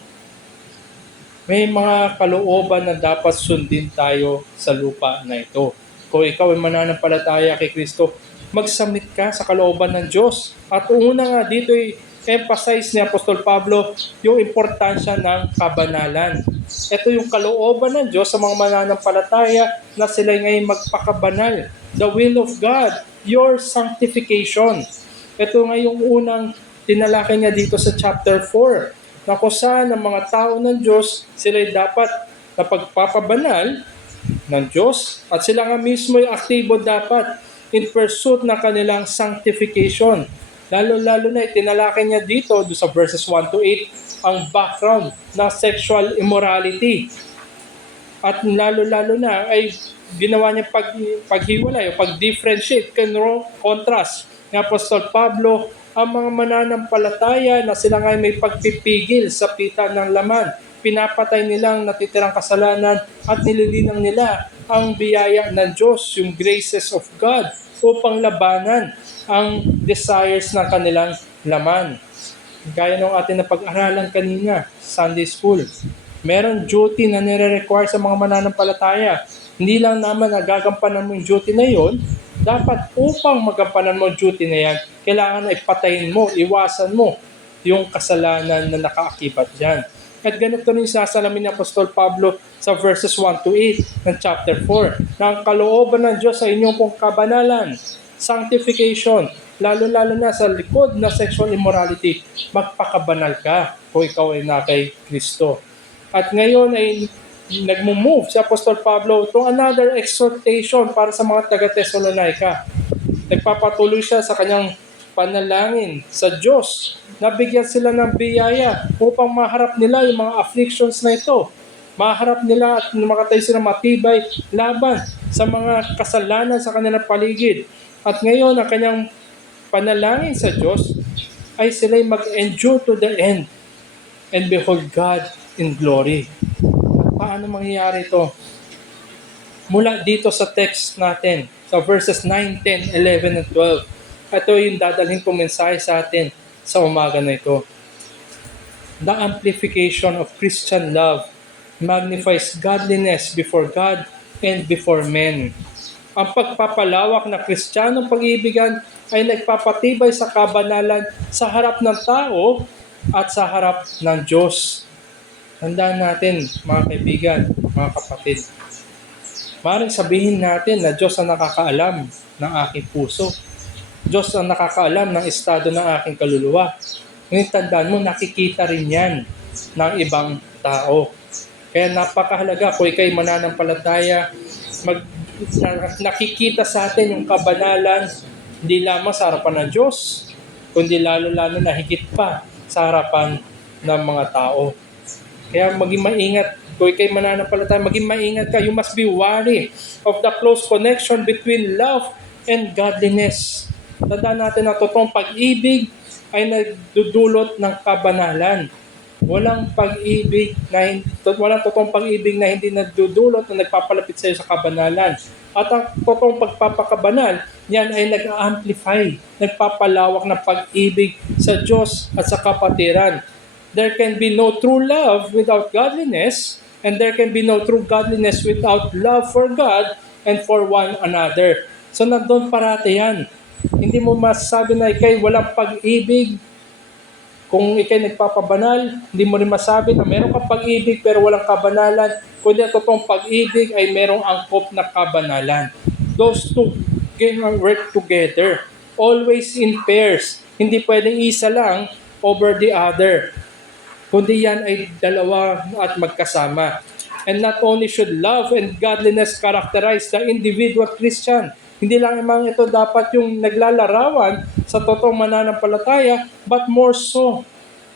May mga kalooban na dapat sundin tayo sa lupa na ito. Kung ikaw ay mananampalataya kay Kristo, magsamit ka sa kalooban ng Diyos. At una nga dito ay emphasize ni Apostol Pablo yung importansya ng kabanalan. Ito yung kalooban ng Diyos sa mga mananampalataya na sila ngayon magpakabanal. The will of God, your sanctification. Ito nga yung unang tinalakay niya dito sa chapter 4, na kung saan ang mga tao ng Diyos, sila dapat na pagpapabanal ng Diyos, at sila nga mismo yung aktibo dapat in pursuit na kanilang sanctification. Lalo-lalo na itinalakay niya dito sa verses 1 to 8 ang background ng sexual immorality. At lalo-lalo na ay ginawa niya paghiwalay o pag-differentiate, contrast ni Apostol Pablo ang mga mananampalataya na sila nga may pagpipigil sa pita ng laman. Pinapatay nilang natitirang kasalanan at nililinang nila ang biyaya ng Diyos, yung graces of God, upang labanan ang desires ng kanilang laman. Gaya ng ating napag-aralan kanina, Sunday School. Meron duty na nire-require sa mga mananampalataya. Hindi lang naman nagagampanan mo yung duty na yon, dapat upang magampanan mo yung duty na yan, kailangan ay patayin mo, iwasan mo yung kasalanan na nakaakibat dyan. At ganito rin sasalamin ni Apostol Pablo sa verses 1 to 8 ng chapter 4, na ang kalooban ng Diyos sa inyong pong kabanalan, sanctification, lalo-lalo na sa likod na sexual immorality, magpakabanal ka kung ikaw ay na kay Kristo. At ngayon ay nagmumove si Apostol Pablo to another exhortation para sa mga taga-Thessalonica. Nagpapatuloy siya sa kanyang panalangin sa Diyos, nabigyan sila ng biyaya upang maharap nila yung mga afflictions na ito. Maharap nila at makatayo sila matibay laban sa mga kasalanan sa kanilang paligid. At ngayon, ang kanyang panalangin sa Diyos ay sila'y mag-endure to the end and behold God in glory. Paano mangyayari ito? Mula dito sa text natin, sa verses 9, 10, 11, and 12. Ito yung dadalhin kong mensahe sa atin sa umaga na ito. The amplification of Christian love magnifies godliness before God and before men. Ang pagpapalawak na Kristiyanong pag-iibigan ay nagpapatibay sa kabanalan sa harap ng tao at sa harap ng Diyos. Tandaan natin, mga kaibigan, mga kapatid. Maaaring sabihin natin na Diyos ang nakakaalam ng aking puso. Diyos ang nakakaalam ng estado ng aking kaluluwa. Ngunit tandaan mo, nakikita rin yan ng ibang tao. Kaya napakahalaga kung ikaw'y mananampalataya, nakikita sa atin yung kabanalan, hindi lamang sa harapan ng Diyos, kundi lalo-lalo na higit pa sa harapan ng mga tao. Kaya maging maingat, kung ikaw'y mananampalataya, maging maingat ka. You must be wary of the close connection between love and godliness. Tandaan natin na totoong pag-ibig ay nagdudulot ng kabanalan. Walang totoong pag-ibig na hindi nagdudulot na nagpapalapit sa iyo sa kabanalan. At ang totoong pagpapakabanal, yan ay nag-amplify, nagpapalawak ng pag-ibig sa Diyos at sa kapatiran. There can be no true love without godliness, and there can be no true godliness without love for God and for one another. So nandun parati yan. Hindi mo masasabi na ikay walang pag-ibig. Kung ikay nagpapabanal, hindi mo rin masabi na meron kang pag-ibig pero walang kabanalan. Kundi ang totoong pag-ibig ay merong angkop na kabanalan. Those two can work together. Always in pairs. Hindi pwedeng isa lang over the other. Kundi yan ay dalawa at magkasama. And not only should love and godliness characterize the individual Christian, hindi lang naman ito dapat yung naglalarawan sa totoong mananampalataya, but more so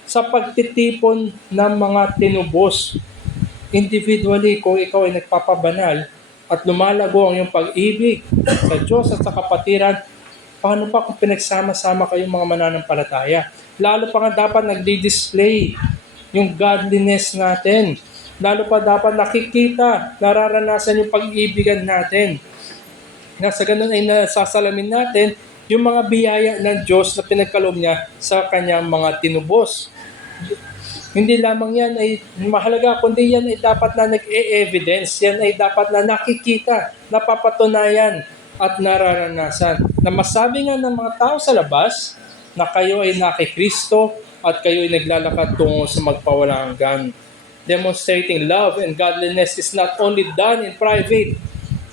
sa pagtitipon ng mga tinubos. Individually, kung ikaw ay nagpapabanal at lumalago ang iyong pag-ibig sa Diyos at sa kapatiran, paano pa kung pinagsama-sama kayong mga mananampalataya? Lalo pa nga dapat nagdi-display yung godliness natin. Lalo pa dapat nakikita, nararanasan yung pag-ibigan natin. Na sa ganun ay nasasalamin natin yung mga biyaya ng Diyos na pinagkaloob niya sa kanyang mga tinubos. Hindi lamang yan ay mahalaga, kundi yan ay dapat na nag-e-evidence, yan ay dapat na nakikita, napapatunayan at nararanasan. Na masabi nga ng mga tao sa labas na kayo ay nakikristo at kayo ay naglalakad tungo sa magpawalang hanggan. Demonstrating love and godliness is not only done in private,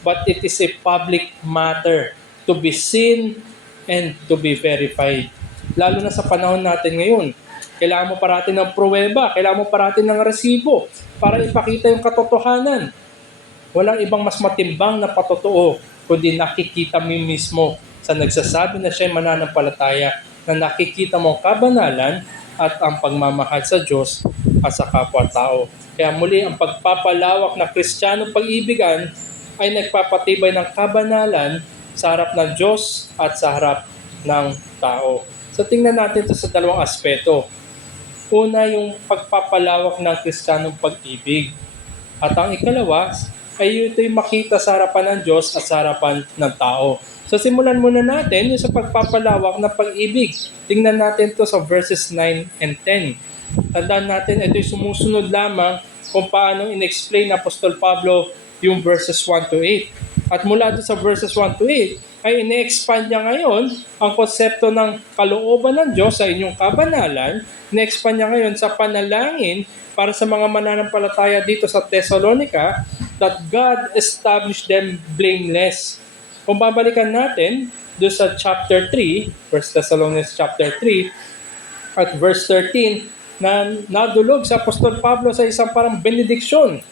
but it is a public matter to be seen and to be verified. Lalo na sa panahon natin ngayon, kailangan mo parati ng pruweba, kailangan mo parati ng resibo para ipakita yung katotohanan. Walang ibang mas matimbang na patotoo, kundi nakikita mo mismo sa nagsasabi na siya mananampalataya, na nakikita mo ang kabanalan at ang pagmamahal sa Diyos at sa kapwa-tao. Kaya muli, ang pagpapalawak na Kristiyanong pag-ibigan ay nagpapatibay ng kabanalan sa harap ng Diyos at sa harap ng tao. So tingnan natin ito sa dalawang aspeto. Una, yung pagpapalawak ng Kristiyanong pag-ibig. At ang ikalawa, ay ito'y makita sa harapan ng Diyos at sa harapan ng tao. So simulan muna natin yung sa pagpapalawak ng pag-ibig. Tingnan natin ito sa verses 9 and 10. Tandaan natin, ito'y sumusunod lamang kung paano in-explain ng Apostol Pablo yung verses 1 to 8. At mula doon sa verses 1 to 8, ay ine-expand niya ngayon ang konsepto ng kalooban ng Diyos sa inyong kabanalan. Ine-expand niya ngayon sa panalangin para sa mga mananampalataya dito sa Thessalonica, that God established them blameless. Kung babalikan natin doon sa chapter 3, 1 Thessalonians chapter 3, at verse 13, na nadulog sa Apostol Pablo sa isang parang benediksyon,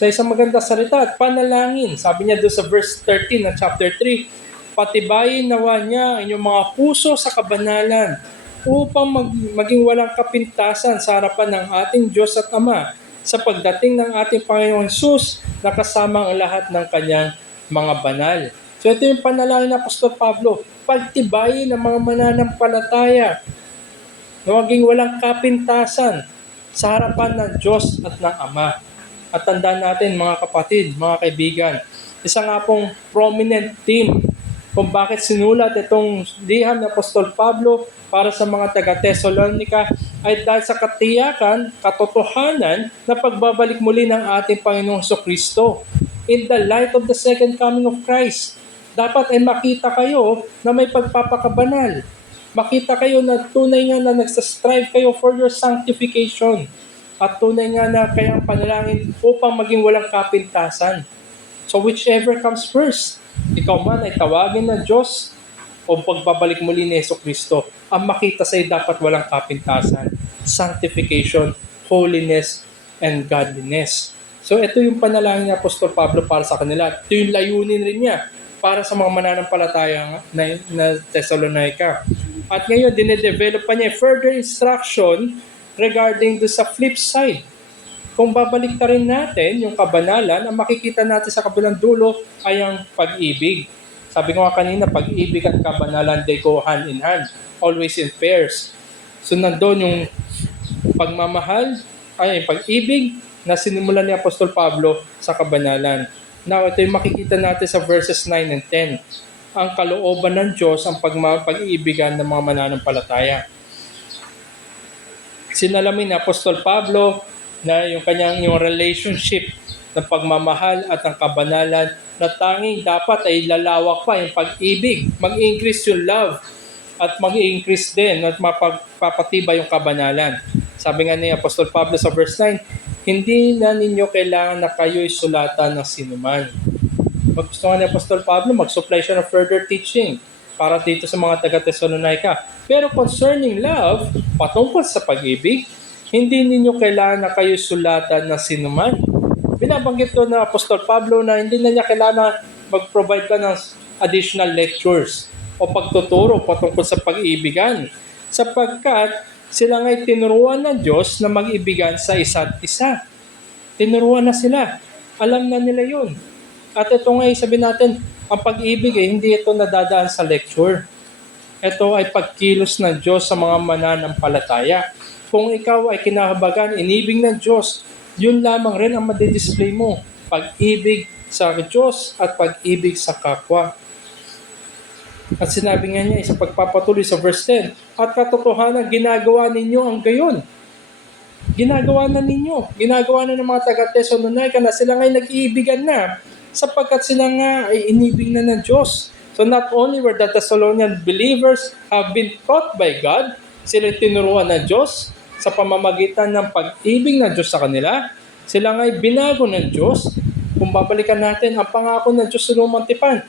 sa isang maganda salita at panalangin. Sabi niya doon sa verse 13 ng chapter 3, patibayin nawa niya ang inyong mga puso sa kabanalan upang maging walang kapintasan sa harapan ng ating Diyos at Ama sa pagdating ng ating Panginoong Hesus na kasama ang lahat ng kanyang mga banal. So ito yung panalangin ng Apostol Pablo, pagtibayin ng mga mananampalataya na maging walang kapintasan sa harapan ng Diyos at ng Ama. At tandaan natin mga kapatid, mga kaibigan, isa nga pong prominent theme kung bakit sinulat itong liham ng Apostol Pablo para sa mga taga-Thessalonica ay dahil sa katiyakan, katotohanan na pagbabalik muli ng ating Panginoong Jesucristo. in the light of the second coming of Christ. Dapat ay makita kayo na may pagpapakabanal. Makita kayo na tunay nga na nagsastrive kayo for your sanctification. At tunay nga na kayang panalangin upang maging walang kapintasan. So whichever comes first, ikaw man ay tawagin ng Diyos o pagbabalik muli ni Jesucristo, ang makita sa'yo dapat walang kapintasan, sanctification, holiness, and godliness. So ito yung panalangin ni Apostol Pablo para sa kanila. Ito yung layunin rin niya para sa mga mananampalataya na Thessalonica. At ngayon, dinedevelop pa niya further instruction regarding sa flip side. Kung babalik ta rin natin yung kabanalan, ang makikita natin sa kabilang dulo ay ang pag-ibig. Sabi ko nga kanina, pag-ibig at kabanalan, they go hand in hand, always in pairs. So nandun yung pagmamahal, ay pag-ibig na sinimulan ni Apostol Pablo sa kabanalan. Now, ito yung makikita natin sa verses 9 and 10. Ang kalooban ng Diyos, ang pag-iibigan ng mga mananampalataya. Sinalamin ni Apostol Pablo na yung relationship ng pagmamahal at ang kabanalan na tanging dapat ay lalawak pa yung pag-ibig, mag-increase yung love at mag-increase din at mapapatibay yung kabanalan. Sabi nga ni Apostol Pablo sa verse 9, hindi na ninyo kailangan na kayo'y sulatan ng sinuman. Gusto nga ni Apostol Pablo, mag-supply siya ng further teaching para dito sa mga taga-Thessalonica. Pero concerning love, patungkol sa pag-ibig, hindi ninyo kailangan na kayo sulatan ng sinuman. Binabanggit ko na Apostol Pablo na hindi na niya kailangan mag-provide ka ng additional lectures o pagtuturo patungkol sa pag-ibigan. Sapagkat sila nga'y tinuruan ng Diyos na mag-ibigan sa isa't isa. Tinuruan na sila. Alam na nila yun. At ito nga'y sabi natin, ang pag-ibig hindi ito nadadaan sa lecture. Ito ay pagkilos ng Diyos sa mga mananampalataya. Kung ikaw ay kinahabagan, inibig ng Diyos, yun lamang rin ang madidisplay mo. Pag-ibig sa Diyos at pag-ibig sa kapwa. At sinabi nga niya sa pagpapatuloy sa verse 10, at katotohanan ginagawa ninyo ang gayon. Ginagawa na ninyo. Ginagawa na ng mga taga-Thessalonica na sila nga'y nag-iibigan na sapagkat sila nga ay inibig na ng Diyos. So not only were the Thessalonian believers have been taught by God, sila tinuruan ng Diyos sa pamamagitan ng pag-ibig ng Diyos sa kanila. Sila nga'y binago ng Diyos. Kung babalikan natin ang pangako ng Diyos sa lumang tipan.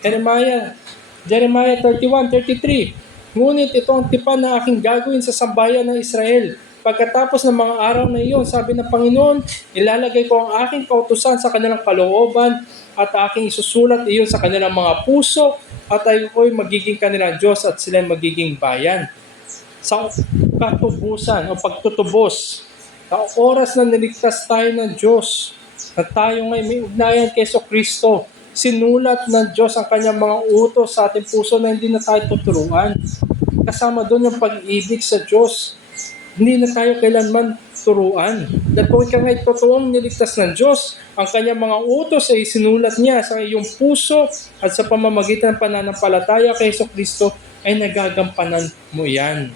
Jeremiah 31:33. Ngunit ito ang tipan na aking gagawin sa sambayan ng Israel. Pagkatapos ng mga araw na iyon, sabi ng Panginoon, ilalagay ko ang aking kautusan sa kanilang kalooban at aking isusulat iyon sa kanilang mga puso at ako'y magiging kanilang Diyos at sila'y magiging bayan. Sa katubusan o pagtutubos, sa oras na niligtas tayo ng Diyos, na tayo ngayon may ugnayan kay Kristo, sinulat ng Diyos ang kanyang mga utos sa ating puso na hindi na tayo tuturuan. Kasama doon yung pag-ibig sa Diyos. Hindi na tayo kailanman turuan. Dahil kung ikaw nga'y totoong niligtas ng Diyos, ang kanyang mga utos ay sinulat niya sa iyong puso at sa pamamagitan ng pananampalataya kay Kristo ay nagagampanan mo yan.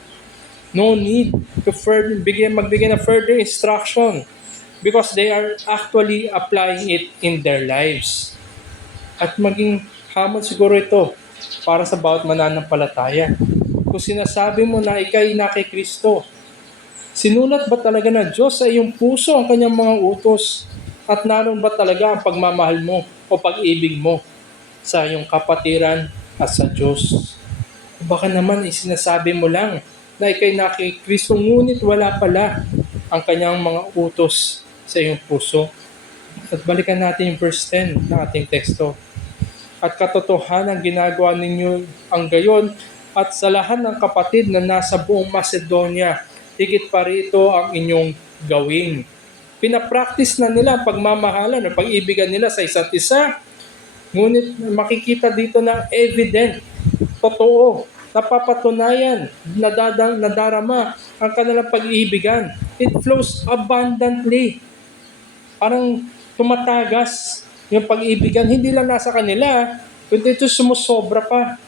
No need to magbigay ng further instruction because they are actually applying it in their lives. At maging hamon siguro ito para sa bawat mananampalataya. Kung sinasabi mo na ikay na kay Kristo, sinulat ba talaga ng Diyos sa iyong puso ang kanyang mga utos? At naroon ba talaga ang pagmamahal mo o pag-ibig mo sa iyong kapatiran at sa Diyos? O baka naman sinasabi mo lang na ikay na kay Kristo, ngunit wala pala ang kanyang mga utos sa iyong puso. At balikan natin yung verse 10 ng ating teksto. At katotohanan ginagawa ninyo ang gayon at sa lahat ng kapatid na nasa buong Macedonia, higit pa rito ang inyong gawin. Pinapractice na nila ang pagmamahalan o pag-ibigan nila sa isa't isa. Ngunit makikita dito na evident, totoo, napapatunayan, nadarama ang kanilang pag-iibigan. It flows abundantly. Parang tumatagas yung pag-iibigan. Hindi lang nasa kanila, kundi ito sumusobra pa.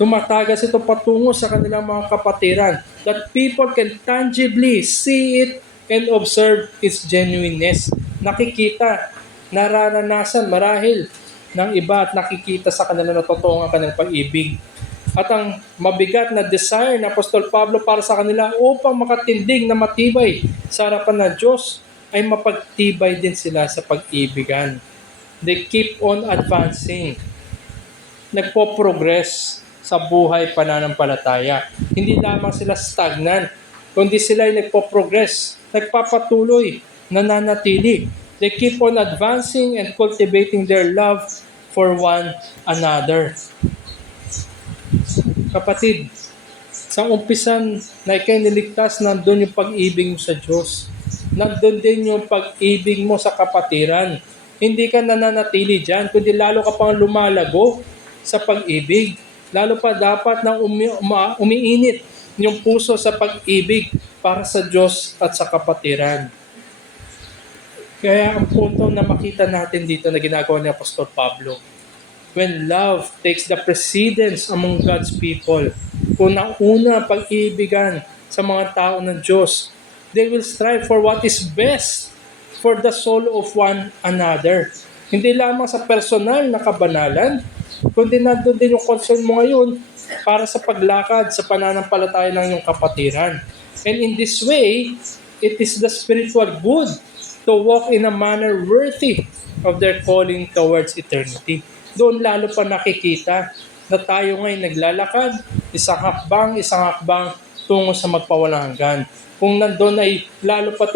Tumatagas ito patungo sa kanilang mga kapatiran. That people can tangibly see it and observe its genuineness. Nakikita nararanasan marahil ng iba at nakikita sa kanila na totoo ang kanilang pag-ibig. At ang mabigat na desire ng Apostol Pablo para sa kanila upang makatindig na matibay sa harapan ng Diyos ay mapagtibay din sila sa pag-ibigan. They keep on advancing. Nagpo-progress sa buhay pananampalataya. Hindi lamang sila stagnant, kundi sila ay nagpo-progress, nagpapatuloy, nananatili. They keep on advancing and cultivating their love for one another. Kapatid, sa umpisan na ikay niligtas, nandun yung pag-ibig mo sa Diyos. Nandun din yung pag-ibig mo sa kapatiran. Hindi ka nananatili dyan, kundi lalo ka pang lumalago sa pag-ibig. Lalo pa dapat na umiinit yung puso sa pag-ibig para sa Diyos at sa kapatiran. Kaya ang punto na makita natin dito na ginagawa ni Apostol Pablo, when love takes the precedence among God's people, kung nauna ang pag-ibigan sa mga tao ng Diyos, they will strive for what is best for the soul of one another. Hindi lamang sa personal na kabanalan, kundi nandun din yung concern mo ngayon para sa paglakad sa pananampalataya ng iyong kapatiran. And in this way, it is the spiritual good to walk in a manner worthy of their calling towards eternity. Doon lalo pa nakikita na tayo ngayon naglalakad, isang hakbang tungo sa magpawalang hanggan. Kung nandun ay lalo pa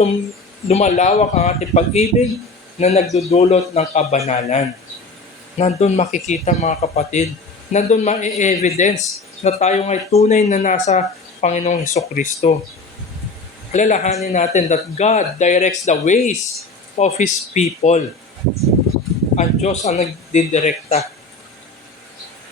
lumalawak ang ating pag-ibig na nagdudulot ng kabanalan. Nandun makikita mga kapatid, nandun ma-evidence na tayo ngay tunay na nasa Panginoong Hesukristo. Alalahanin natin that God directs the ways of His people. Ang Diyos ang nagdidirekta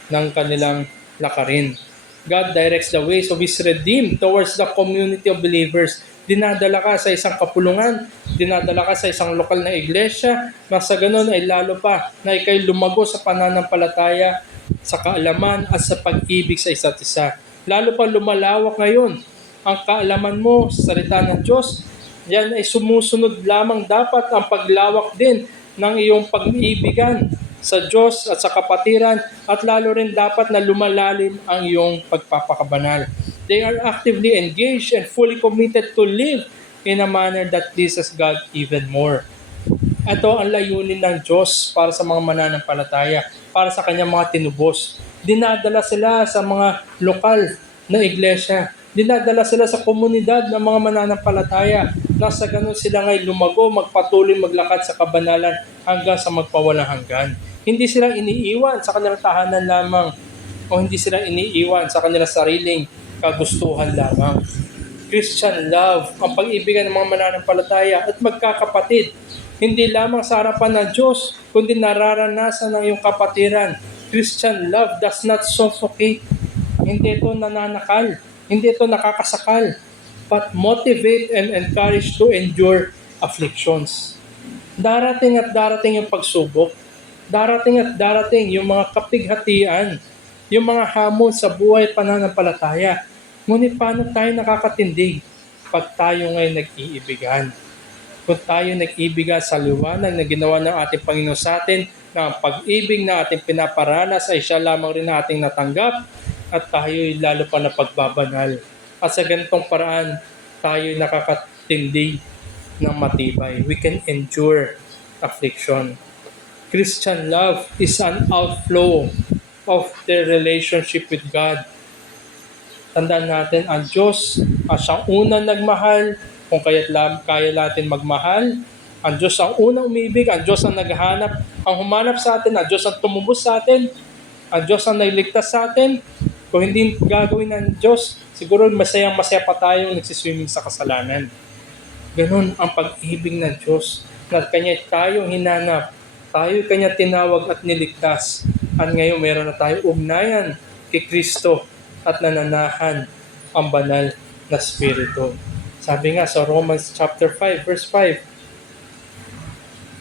ng kanilang lakarin. God directs the ways of His redeemed towards the community of believers. Dinadala ka sa isang kapulungan, dinadala ka sa isang lokal na iglesia, na sa ganun ay lalo pa na ikay lumago sa pananampalataya, sa kaalaman at sa pag-ibig sa isa't isa. Lalo pa lumalawak ngayon ang kaalaman mo sa salita ng Diyos. Yan ay sumusunod lamang dapat ang paglawak din ng iyong pag-ibigan sa Diyos at sa kapatiran, at lalo rin dapat na lumalalim ang iyong pagpapakabanal. They are actively engaged and fully committed to live in a manner that pleases God even more. Ito ang layunin ng Diyos para sa mga mananampalataya, para sa kanyang mga tinubos. Dinadala sila sa mga lokal na iglesia. Dinadala sila sa komunidad ng mga mananampalataya. Nasa ganun sila ngay lumago, magpatuloy, maglakad sa kabanalan hanggang sa magpawalang hanggan. Hindi sila iniiwan sa kanilang tahanan lamang, o hindi sila iniiwan sa kanilang sariling kagustuhan lamang. Christian love, ang pag-ibigan ng mga mananampalataya at magkakapatid, hindi lamang sa harapan ng Diyos, kundi nararanasan ng iyong kapatiran. Christian love does not suffocate. Hindi ito nananakal, hindi ito nakakasakal, but motivate and encourage to endure afflictions. Darating at darating yung pagsubok, darating at darating yung mga kapighatian, yung mga hamon sa buhay pananampalataya. Ngunit paano tayo nakakatindig pag tayo ngayon nag-iibigan? Kung tayo nag-iibigan sa liwanag na ginawa ng ating Panginoon sa atin, na ang pag-ibig na ating pinaparanas ay siya lamang rin na ating natanggap, at tayo'y lalo pa na pagbabanal. At sa ganitong paraan, tayo'y nakakatindig ng matibay. We can endure affliction. Christian love is an outflow of the relationship with God. Tandaan natin, ang Diyos siyang unang nagmahal, kung kaya natin magmahal. Ang Diyos ang unang umibig, ang Diyos ang naghahanap, ang humanap sa atin, ang Diyos ang tumubos sa atin, ang Diyos ang nagligtas sa atin. Kung hindi gagawin ng Diyos, siguro masaya pa tayong nagsiswimming sa kasalanan. Ganun ang pag-ibig ng Diyos, na Kanya tayong hinanap, tayo Kanya tinawag at niligtas. At ngayon meron na tayo ugnayan kay Kristo at nananahan ang banal na Espiritu. Sabi nga sa Romans chapter 5 verse 5,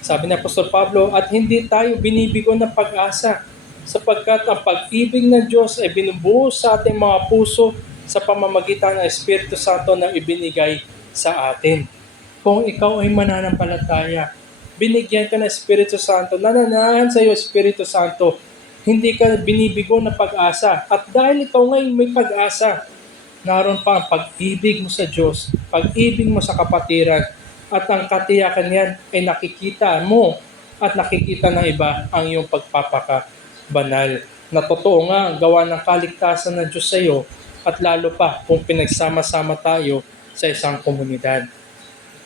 sabi ni Apostol Pablo, at hindi tayo binibigo ng pag-asa, sapagkat ang pag-ibig ng Diyos ay binubuhos sa ating mga puso sa pamamagitan ng Espiritu Santo na ibinigay sa atin. Kung ikaw ay mananampalataya, binigyan ka ng Espiritu Santo, nananahan sa iyo Espiritu Santo, hindi ka binibigo na pag-asa. At dahil ikaw ngayon may pag-asa, naroon pa ang pag-ibig mo sa Diyos, pag-ibig mo sa kapatiran, at ang katiyakan yan ay nakikita mo at nakikita ng iba ang iyong pagpapakabanal. Na totoo nga ang gawa ng kaligtasan ng Diyos sa iyo, at lalo pa kung pinagsama-sama tayo sa isang komunidad.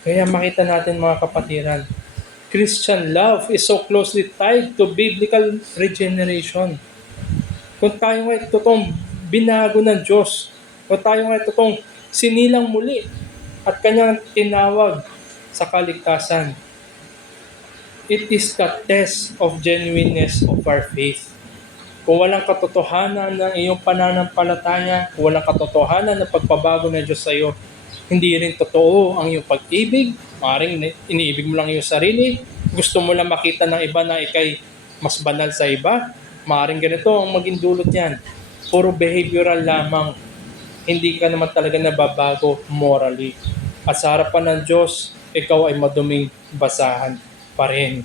Kaya makita natin mga kapatiran, Christian love is so closely tied to biblical regeneration. Kung tayo ay totoong binago ng Diyos, kung tayo ay totoong sinilang muli at kanyang tinawag sa kaligtasan, it is the test of genuineness of our faith. Kung walang katotohanan ng iyong pananampalataya, kung walang katotohanan ng pagpabago ng Diyos sa iyo, hindi rin totoo ang iyong pag-ibig. Maaaring iniibig mo lang iyong sarili. Gusto mo lang makita ng iba na ikay mas banal sa iba. Maaaring ganito ang maging dulot niyan. Puro behavioral lamang. Hindi ka naman talaga nababago morally. At sa harapan ng Diyos, ikaw ay maduming basahan pa rin.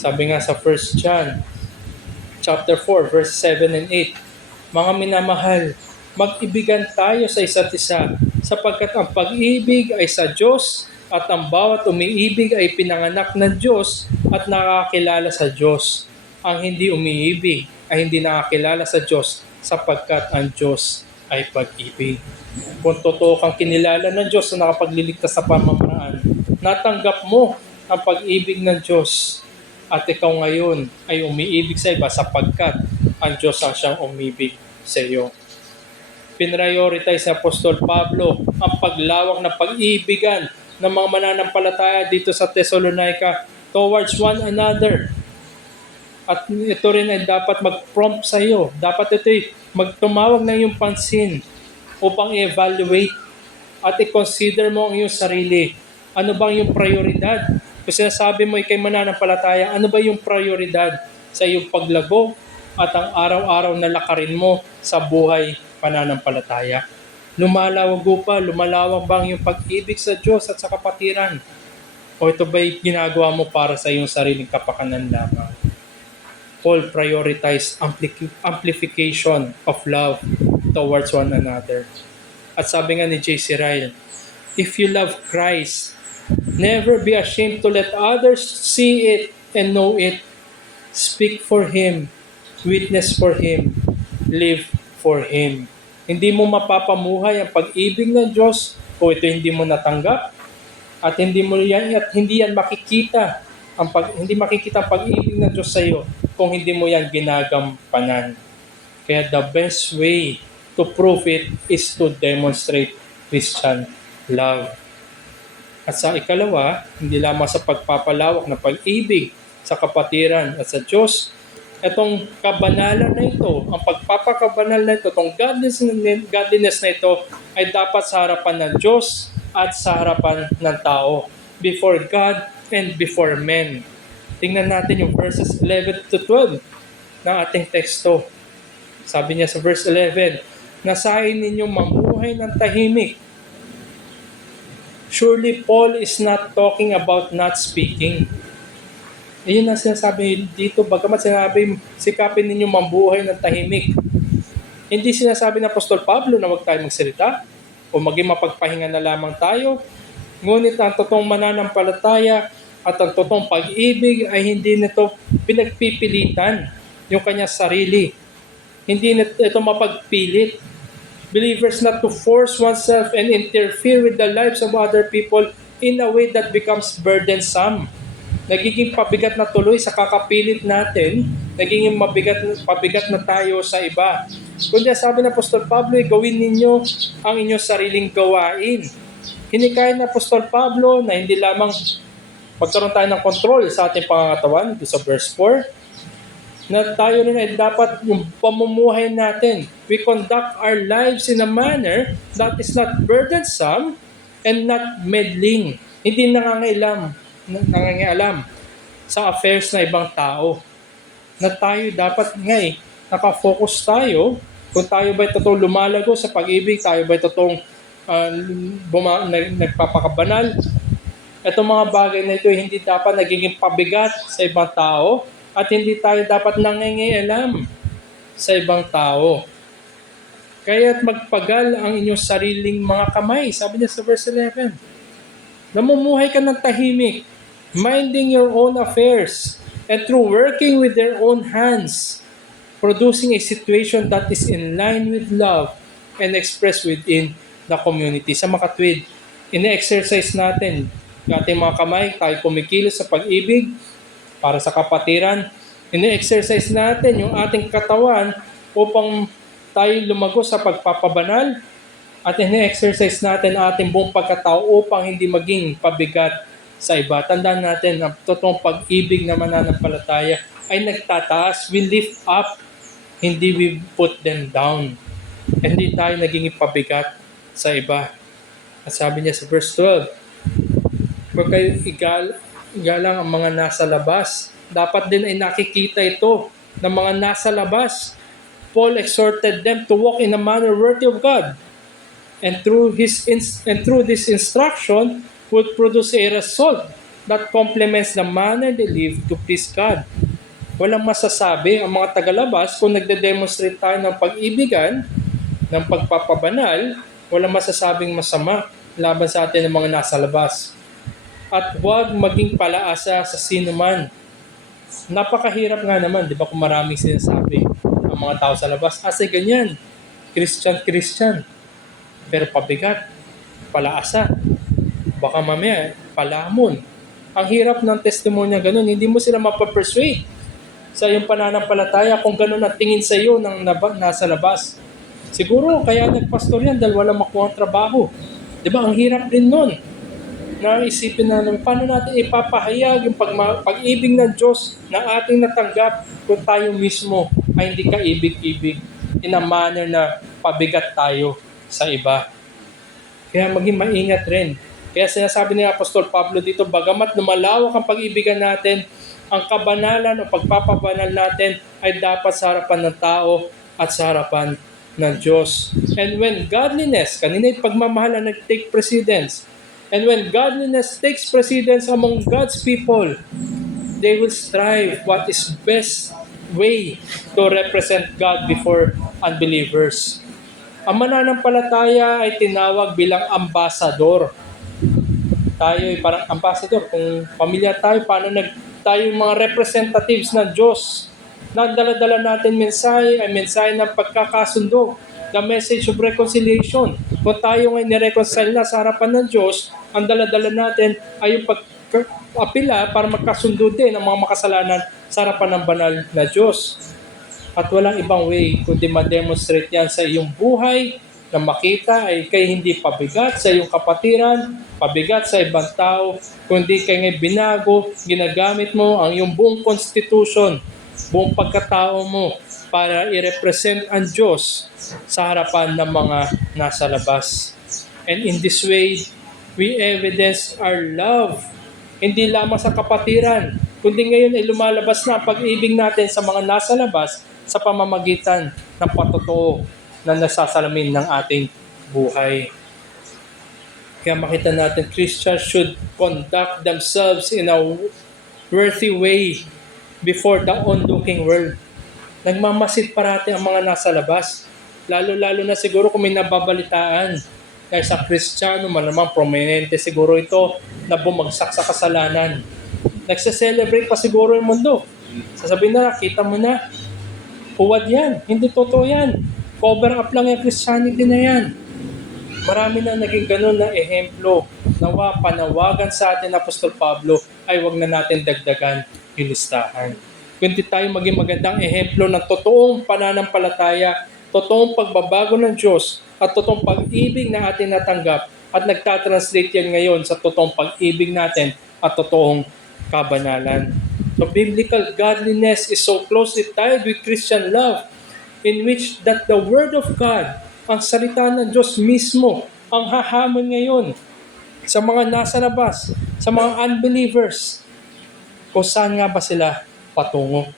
Sabi nga sa 1 John chapter 4, verse 7 and 8, mga minamahal, mag-ibigan tayo sa isa't isa, sapagkat ang pag-ibig ay sa Diyos at ang bawat umiibig ay pinanganak ng Diyos at nakakilala sa Diyos. Ang hindi umiibig ay hindi nakakilala sa Diyos sapagkat ang Diyos ay pag-ibig. Kung totoo kang kinilala ng Diyos na nakapagliligtas sa pamamaraan, natanggap mo ang pag-ibig ng Diyos at ikaw ngayon ay umiibig sa iba sapagkat ang Diyos ang siyang umibig sa iyo. Pinrioritize ni Apostol Pablo ang paglawak ng pag-ibigan ng mga mananampalataya dito sa Thessalonica towards one another. At ito rin ay dapat mag-prompt sa iyo. Dapat ito ay magtumawag ng iyong pansin upang i-evaluate at i-consider mo ang iyong sarili. Ano bang iyong prioridad? Kung sinasabi mo ikay mananampalataya, ano ba yung prioridad sa iyong paglago at ang araw-araw na lakarin mo sa buhay pananampalataya? Lumalawag ba ang iyong pag-ibig sa Diyos at sa kapatiran? O ito ba'y ginagawa mo para sa iyong sariling kapakanan lamang? Paul prioritized amplification of love towards one another. At sabi nga ni J.C. Ryle, if you love Christ, never be ashamed to let others see it and know it. Speak for Him, witness for Him, live for Him. Hindi mo mapapamuhay ang pag-ibig ng Diyos kung ito hindi mo natanggap at hindi yan makikita hindi makikita ang pag-ibig ng Diyos sa iyo kung hindi mo yan ginagampanan. Kaya the best way to prove it is to demonstrate Christian love. At sa ikalawa, hindi lamang sa pagpapalawak ng pag-ibig sa kapatiran at sa Diyos, itong kabanalan na ito, ang pagpapakabanal na ito, itong godliness na ito ay dapat sa harapan ng Diyos at sa harapan ng tao, before God and before men. Tingnan natin yung verses 11 to 12 ng ating teksto. Sabi niya sa verse 11, nasahin ninyong mamuhay ng tahimik. Surely Paul is not talking about not speaking. Ayun ang sinasabi dito, bagamat sinabi, sikapin ninyong mamuhay ng tahimik. Hindi sinasabi ng Apostol Pablo na huwag tayo magsalita o maging mapagpahinga na lamang tayo. Ngunit ang totoong mananampalataya at ang totoong pag-ibig ay hindi nito pinagpipilitan yung kanyang sarili. Hindi ito mapagpilit. Believers not to force oneself and interfere with the lives of other people in a way that becomes burdensome. Nagiging pabigat na tuloy sa kakapilit natin, nagiging pabigat na tayo sa iba. Kundi sabi ng Apostol Pablo, gawin ninyo ang inyong sariling gawain. Hinikayat ng Apostol Pablo na hindi lamang magkaroon tayo ng control sa ating pangangatawan, ito sa verse 4, na tayo rin ay dapat yung pamumuhay natin. We conduct our lives in a manner that is not burdensome and not meddling. Hindi nangangialam sa affairs na ibang tao. Na tayo dapat nakafocus tayo kung tayo ba'y totoong lumalago sa pag-ibig, tayo ba'y totoong nagpapakabanal, Itong mga bagay na ito hindi dapat nagiging pabigat sa ibang tao at hindi tayo dapat nangingialam sa ibang tao. Kaya't magpagal ang inyong sariling mga kamay. Sabi niya sa verse 11. Namumuhay ka ng tahimik, minding your own affairs, and through working with their own hands, producing a situation that is in line with love and expressed within the community. Sa makatwid, ine-exercise natin yung ating mga kamay, tayo kumikilos sa pag-ibig para sa kapatiran. Ine-exercise natin yung ating katawan upang tayo lumago sa pagpapabanal at ine-exercise natin ang ating buong pagkatao upang hindi maging pabigat sa iba. Tandaan natin, ang totoong pag-ibig na mananampalataya ay nagtataas. We lift up, hindi we put them down. Hindi tayo naging pabigat sa iba. At sabi niya sa verse 12, huwag kayo igalang ang mga nasa labas. Dapat din ay nakikita ito ng mga nasa labas. Paul exhorted them to walk in a manner worthy of God. And through this instruction would produce a result that complements the manner they live to please God. Walang masasabi ang mga tagalabas kung nagde-demonstrate tayo ng pag-ibigan, ng pagpapabanal, walang masasabing masama laban sa atin ng mga nasa labas. At huwag maging palaasa sa sino man. Napakahirap nga naman, di ba, kung maraming sinasabi ang mga tao sa labas. Kasi ganyan, Christian. Pero pabigat, palaasa. Baka mamaya, palamon. Ang hirap ng testimonya ganun, hindi mo sila mapapersuade sa iyong pananampalataya kung ganun ang tingin sa iyo ng nasa labas. Siguro, kaya nagpastor yan dahil walang makuha ang trabaho. Di ba, ang hirap din nun. Naisipin na paano natin ipapahayag yung pag-ibig ng Diyos na ating natanggap kung tayo mismo ay hindi kaibig-ibig in a manner na pabigat tayo sa iba. Kaya maging maingat rin. Kaya sinasabi ni Apostol Pablo dito, bagamat lumalawak ang pag-ibigan natin, ang kabanalan o pagpapabanal natin ay dapat sa harapan ng tao at sa harapan ng Diyos. And when godliness, kanina yung pagmamahal ang nag-take precedence, and when godliness takes precedence among God's people, they will strive what is best way to represent God before unbelievers. Ang mananampalataya ay tinawag bilang ambasador. Tayo ay parang ambasador. Kung pamilya tayo, paano tayo yung mga representatives ng Diyos. Nagdala-dala natin mensahe ay mensahe ng pagkakasundo, the message of reconciliation. Kung tayo ngayon nireconcile na sa harapan ng Diyos, ang dala-dala natin ay yung pag-apila para magkasundo din ang mga makasalanan sa harapan ng banal na Diyos. At walang ibang way kundi ma-demonstrate yan sa iyong buhay na makita ay kay hindi pabigat sa iyong kapatiran, pabigat sa ibang tao, kundi kay ngay binago, ginagamit mo ang iyong buong constitution, buong pagkatao mo para i-represent ang Diyos sa harapan ng mga nasa labas. And in this way, we evidence our love, hindi lamang sa kapatiran, kundi ngayon ay lumalabas na ang pag-ibig natin sa mga nasa labas sa pamamagitan ng patotoo na nasasalamin ng ating buhay. Kaya makita natin, Christians should conduct themselves in a worthy way before the onlooking world. Nagmamasid parati ang mga nasa labas. Lalo-lalo na siguro kung may nababalitaan. Kaya sa Kristiyano, malamang prominente siguro ito na bumagsak sa kasalanan. Nagse-celebrate pa siguro yung mundo. Sasabihin na, kita mo na, huwad yan, hindi totoo yan. Cover up lang yung Christianity na yan. Marami na naging ganun na ehemplo. Nawa panawagan sa atin Apostol Pablo ay wag na natin dagdagan yung listahan. Kundi tayo maging magandang ehemplo ng totoong pananampalataya, totoong pagbabago ng Diyos at totoong pag-ibig na atin natanggap at nagtatranslate yan ngayon sa totoong pag-ibig natin at totoong kabanalan. So biblical godliness is so closely tied with Christian love in which that the Word of God, ang salita ng Diyos mismo, ang hahamon ngayon sa mga nasa labas, sa mga unbelievers, kung saan nga ba sila patungo.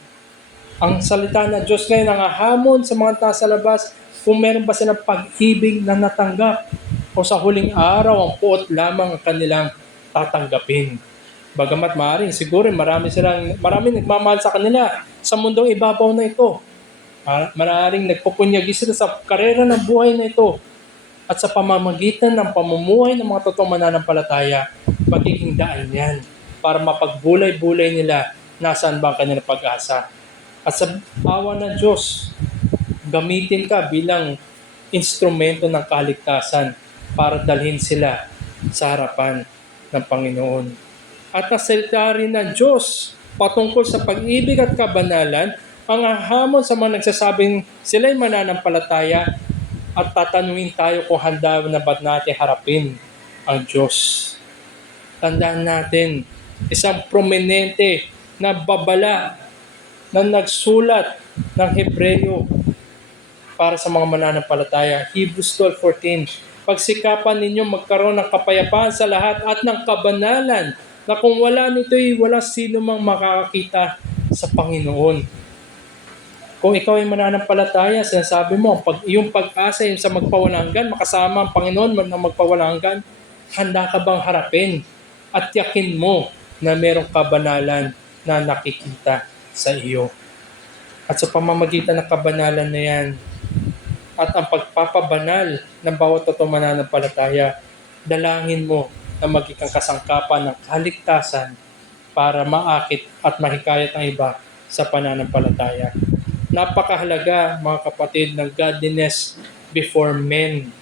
Ang salita ng Diyos ngayon ang hahamon sa mga nasa labas kung meron ba silang pag-ibig na natanggap o sa huling araw ang puot lamang ang kanilang tatanggapin. Bagamat maaaring siguro marami nagmamahal sa kanila sa mundong ibabaw na ito. Maaaring nagpupunyagi sila sa karera ng buhay na ito at sa pamamagitan ng pamumuhay ng mga totoong mananampalataya, magiging daan yan para mapagbulay-bulay nila nasaan ba ang kanilang pag-asa. At sa awa ng Diyos, gamitin ka bilang instrumento ng kaligtasan para dalhin sila sa harapan ng Panginoon. At nasalita rin ng Diyos patungkol sa pag-ibig at kabanalan ang hamon sa mga nagsasabing sila'y mananampalataya at tatanungin tayo kung handa na ba natin harapin ang Diyos. Tandaan natin, isang prominente na babala na nagsulat ng Hebreo para sa mga mananampalataya. Hebrews 12:14. Pagsikapan ninyo magkaroon ng kapayapaan sa lahat at ng kabanalan na kung wala nito'y wala sino mang makakakita sa Panginoon. Kung ikaw ay mananampalataya, sinasabi mo, yung pag-asa yung sa magpawalang hanggan, makasama ang Panginoon na magpawalang hanggan, handa ka bang harapin at yakin mo na merong kabanalan na nakikita sa iyo. At sa pamamagitan ng kabanalan na yan, at ang pagpapabanal ng bawat totoong mananampalataya, dalangin mo na maging kasangkapan ng kaligtasan para maakit at mahikayat ang iba sa pananampalataya. Napakahalaga, mga kapatid, ng godliness before men.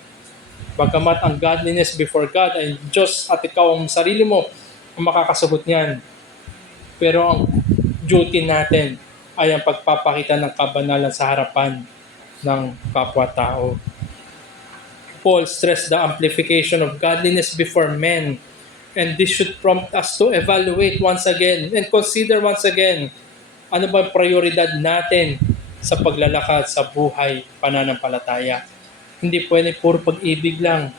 Bagamat ang godliness before God ay Diyos at ikaw ang sarili mo ang makakasagot niyan. Pero ang duty natin ay ang pagpapakita ng kabanalan sa harapan ng kapwa-tao. Paul stressed the amplification of godliness before men, and this should prompt us to evaluate once again and consider once again ano ba ang prioridad natin sa paglalakad sa buhay pananampalataya. Hindi pwede puro pag-ibig lang,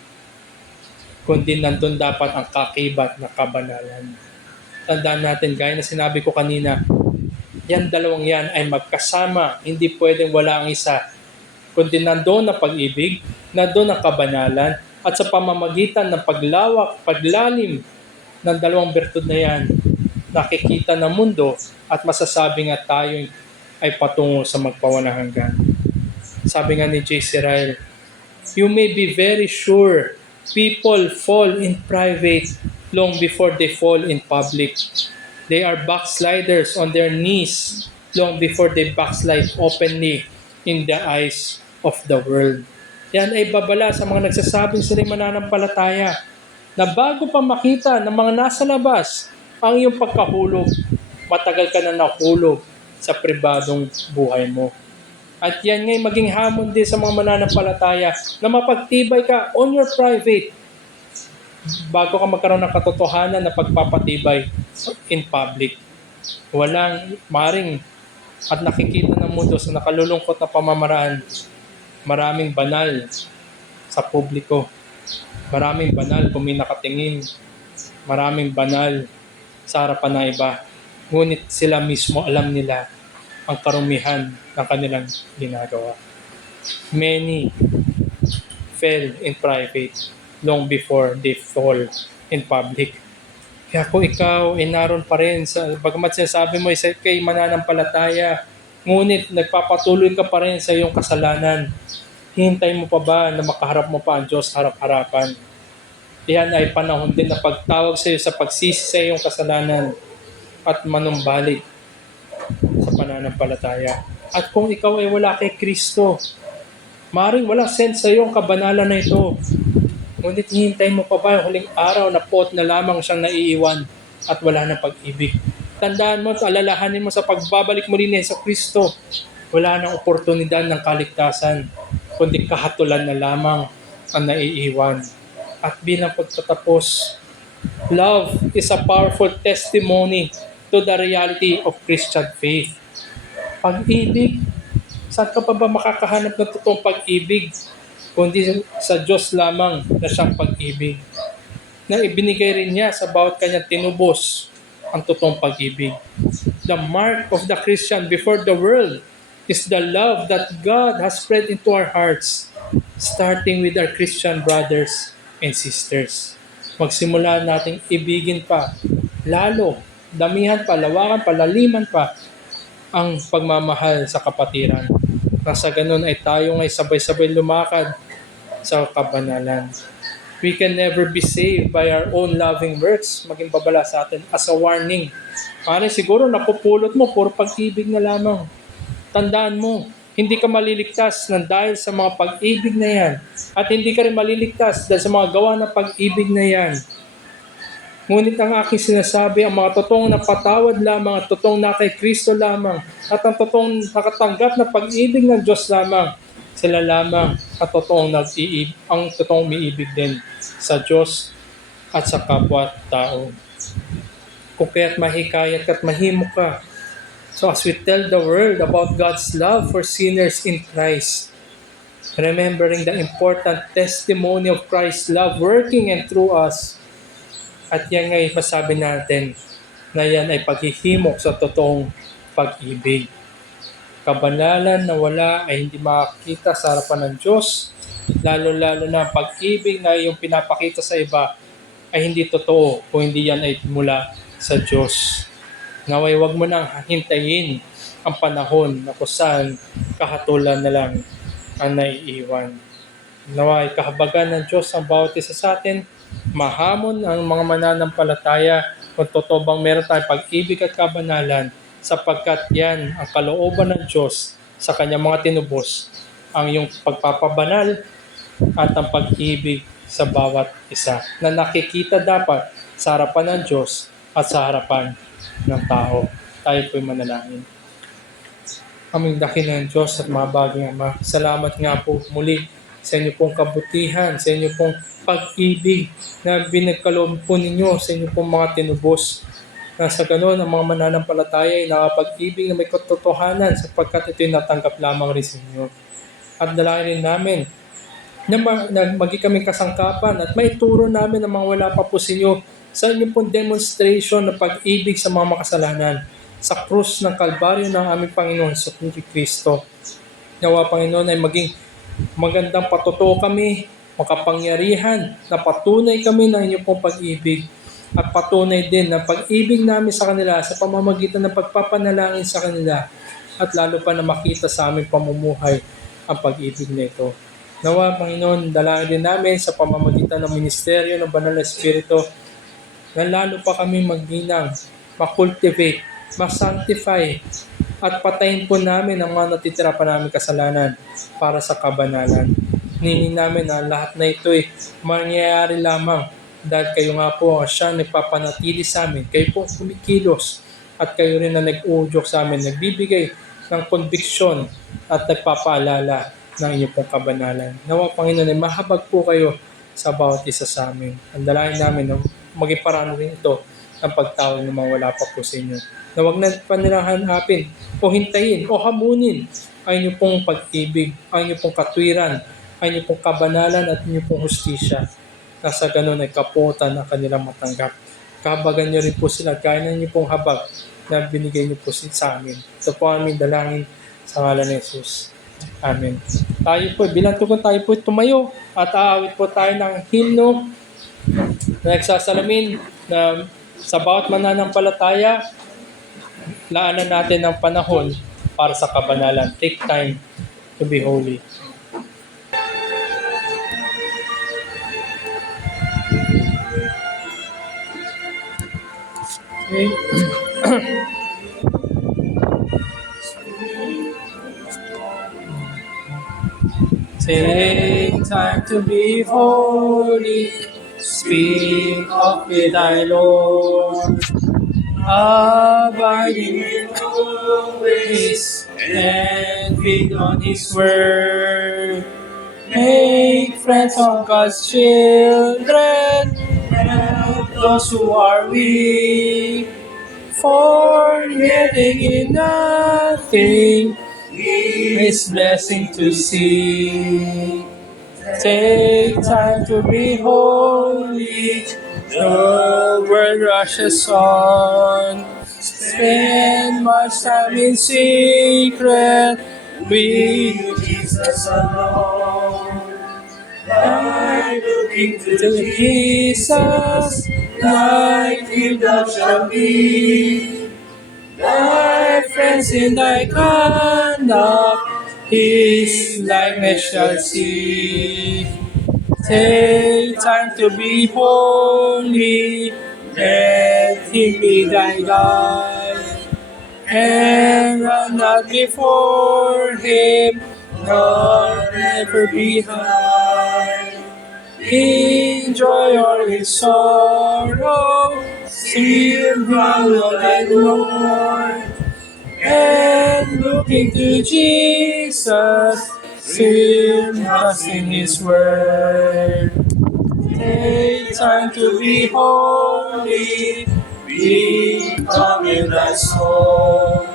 kundi nandun dapat ang kakibat na kabanalan. Tandaan natin, gaya na sinabi ko kanina, yan dalawang yan ay magkasama, hindi pwedeng wala ang isa. Kundi nandun ang pag-ibig, nandun ang kabanalan, at sa pamamagitan ng paglawak, paglalim ng dalawang bertud na yan, nakikita ng mundo at masasabi nga tayo ay patungo sa magpawalang hanggan. Sabi nga ni J.C. Ryle, you may be very sure people fall in private long before they fall in public. They are backsliders on their knees long before they backslide openly in the eyes of the world. Yan ay babala sa mga nagsasabing sila'y mananampalataya na bago pa makita ng mga nasa labas ang iyong pagkahulog, matagal ka na nahulog sa pribadong buhay mo. At yan ngay maging hamon din sa mga mananampalataya na mapagtibay ka on your private bago ka magkaroon ng katotohanan na pagpapatibay in public. Walang maring at nakikita ng mundo sa nakalulungkot na pamamaraan, maraming banal sa publiko, maraming banal kung may nakatingin, maraming banal sa harapan ng iba. Ngunit sila mismo alam nila ang karumihan ng kanilang ginagawa. Many fell in private long before they fall in public. Kaya kung ikaw ay naroon pa rin, bagamat sinasabi mo isa kay mananampalataya, ngunit nagpapatuloy ka pa rin sa iyong kasalanan, hintay mo pa ba na makaharap mo pa ang Diyos harap-harapan? Iyan ay panahon din na pagtawag sa iyo sa pagsisi sa iyong kasalanan at manumbalik sa pananampalataya. At kung ikaw ay wala kay Kristo, maaaring wala sense sa iyong kabanalan na ito. Ngunit hintay mo pa ba yung huling araw na pot na lamang siyang naiiwan at wala na pag-ibig? Tandaan mo at alalahanin mo sa pagbabalik mo rin sa Kristo, wala nang oportunidad ng kaligtasan, kundi kahatulan na lamang ang naiiwan. At bilang pagtatapos, love is a powerful testimony to the reality of Christian faith. Pag-ibig, saan ka pa ba makakahanap ng totoong pag-ibig kundi sa Diyos lamang na siyang pag-ibig, na ibinigay rin niya sa bawat kanyang tinubos ang totoong pag-ibig. The mark of the Christian before the world is the love that God has spread into our hearts, starting with our Christian brothers and sisters. magsimula nating ibigin pa, lalo, damihan pa, lawakan pa, laliman pa ang pagmamahal sa kapatiran. Nasa ganun ay tayo ngay sabay-sabay lumakad sa kabanalan. We can never be saved by our own loving works. Maging babala sa atin as a warning. Pare, siguro napupulot mo, puro pag-ibig na lamang. Tandaan mo, hindi ka maliligtas ng dahil sa mga pag-ibig na yan. At hindi ka rin maliligtas dahil sa mga gawa ng pag-ibig na yan. Ngunit ang aking sinasabi, ang mga totoong napatawad lamang at totoong na kay Kristo lamang at ang totoong nakatanggap na pag-ibig ng Diyos lamang, sila lamang at ang totoong umiibig din sa Diyos at sa kapwa-tao. Kung kaya't mahikayat at mahimo ka. So as we tell the world about God's love for sinners in Christ, remembering the important testimony of Christ's love working and through us, at yan ay masabi natin na yan ay paghihimok sa totoong pag-ibig. Kabanalan na wala ay hindi makakita sa harapan ng Diyos, lalo-lalo na pag-ibig na yung pinapakita sa iba ay hindi totoo kung hindi yan ay mula sa Diyos. Naway wag mo nang hintayin ang panahon na kung saan kahatulan na lang ang naiiwan. Naway kahabagan ng Diyos ang bawat isa sa atin, mahamon ang mga mananampalataya kung totoo bang meron tayong pag-ibig at kabanalan, sapagkat yan ang kalooban ng Diyos sa kanyang mga tinubos, ang iyong pagpapabanal at ang pag-ibig sa bawat isa na nakikita dapat sa harapan ng Diyos at sa harapan ng tao. Tayo po'y manalangin. Aming dakilang Diyos at mabaging Ama, salamat nga po muli sa inyo pong kabutihan, sa inyo pong pag-ibig na binagkaloob po ninyo sa inyo pong mga tinubos. Na sa ganun, ang mga mananampalataya ay nakapag-ibig na may katotohanan sapagkat ito'y natanggap lamang rin sa inyo. At dalangin namin na maging kami kasangkapan at maituro namin ang mga wala pa po sa inyo sa inyong pong demonstration ng pag-ibig sa mga makasalanan sa krus ng Kalbaryo ng aming Panginoon sa Kristo. Nawa Panginoon ay maging magandang patutuo kami, makapangyarihan, na patunay kami ng inyong pong pag-ibig at patunay din ng pag-ibig namin sa kanila sa pamamagitan ng pagpapanalangin sa kanila at lalo pa na makita sa aming pamumuhay ang pag-ibig na ito. Nawa Panginoon, dalangin din namin sa pamamagitan ng ministeryo ng Banal na Espiritu na lalo pa kami magninang, makultivate, masanctify at patayin po namin ang mga natitira pa namin kasalanan para sa kabanalan. Ninin namin na lahat na ito ay mangyayari lamang dahil kayo nga po ang siyang nagpapanatili sa amin. Kayo po kumikilos at kayo rin na nag-uudyok sa amin, nagbibigay ng konbiksyon at nagpapaalala ng inyong pong kabanalan. Nawa Panginoon ay mahabag po kayo sa bawat isa sa amin. Ang dalangin namin na maging paraan rin ito ang pagtawag ng mga wala pa po sa inyo. Na huwag na panilahanapin o hintayin o hamunin ang inyong pong pag-ibig, ang inyong pong katwiran, ang inyong pong kabanalan at inyong pong hustisya. Na sa ganun ay kaputan ang kanilang matanggap. Kahabagan niyo rin po sila gaya ng inyong pong habag na binigay niyo po sa amin. Ito po aming dalangin sa ngalan ni Jesus. Amen. Tayo po, bilang tugon tayo po tumayo at aawit po tayo ng himno na nagsasalamin na sa bawat mananampalataya, laanan natin ang panahon para sa kabanalan. Take time to be holy. Okay. Take time to be holy. Speak of me, thy Lord. Abiding in always and feed on His word. Make friends of God's children. Help those who are weak. Forgetting in nothing His blessing to see. Take time to be holy. The world rushes on. Spend much time in secret with Jesus alone. I'm looking to Jesus, like Him thou shalt be. Thy friends in thy conduct, His likeness shall see. Take time to be holy, let Him be thy guide, and run not before Him, nor ever behind. Enjoy all His sorrow, still follow thy Lord, and looking to Jesus, still trust in His word. Take time to be holy, become in thy soul.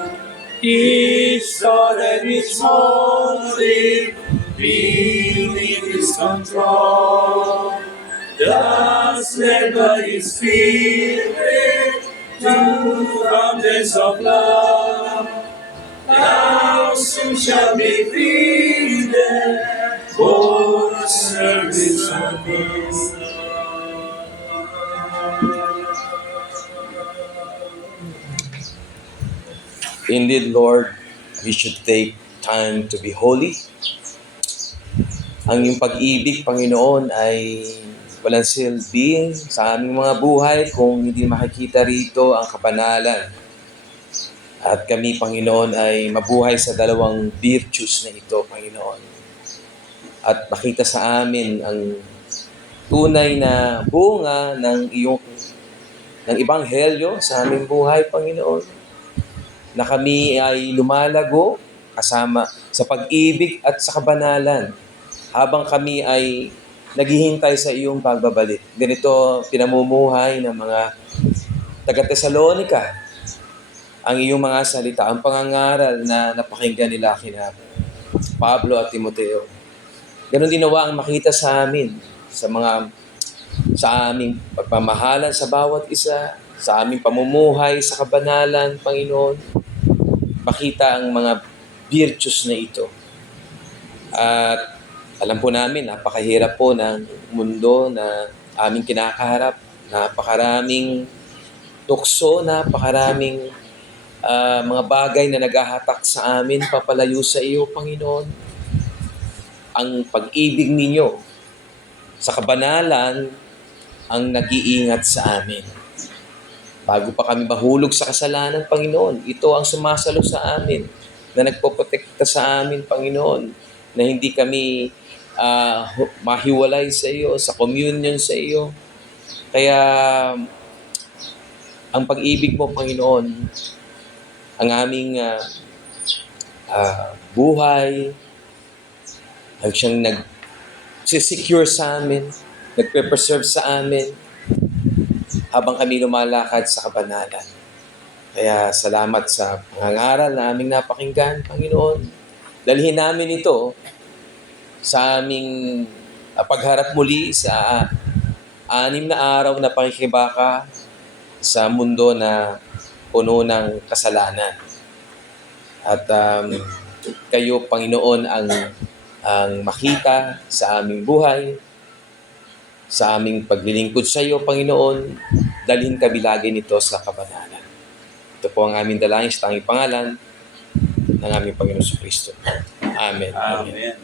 His thought and His holy, beneath His control. Thus led by His Spirit to fountains of love, thou soon shalt be filled for service of His. Indeed, Lord, we should take time to be holy. Ang iyong pag-ibig, Panginoon, ay walang silbi sa aming mga buhay kung hindi makikita rito ang kabanalan. At kami, Panginoon, ay mabuhay sa dalawang virtues na ito, Panginoon. At makita sa amin ang tunay na bunga ng Ebanghelyo sa aming buhay, Panginoon. Na kami ay lumalago kasama sa pag-ibig at sa kabanalan habang kami ay naghihintay sa iyong pagbabalik. Ganito pinamumuhay ng mga taga-Tesalonica ang iyong mga salita, ang pangangaral na napakinggan nila kina Pablo at Timoteo. Ganon din nawa ang makita sa amin sa aming pagmamahalan sa bawat isa, sa aming pamumuhay sa kabanalan, Panginoon. Makita ang mga virtues na ito. At alam po namin, napakahirap po ng mundo na aming kinakaharap. Napakaraming tukso, napakaraming mga bagay na naghahatak sa amin, papalayo sa iyo, Panginoon. Ang pag-ibig ninyo sa kabanalan ang nag-iingat sa amin. Bago pa kami mahulog sa kasalanan, Panginoon, ito ang sumasalo sa amin, na nagpoprotekta sa amin, Panginoon, na hindi kami mahiwalay sa iyo, sa communion sa iyo. Kaya, ang pag-ibig mo, Panginoon, ang aming buhay, ang siyang nag-secure sa amin, nagpe-preserve sa amin, habang kami lumalakad sa kabanalan. Kaya salamat sa pangangaral na aming napakinggan, Panginoon. Dalhin namin ito sa aming pagharap muli sa 6 na araw na pakikibaka sa mundo na puno ng kasalanan. At kayo, Panginoon, ang makita sa aming buhay, sa aming paglilingkod sa iyo, Panginoon, dalhin kami lagi nito sa kabanalan. Ito po ang aming dalangin sa tanging pangalan ng aming Panginoon Kristo. Amen. Amen.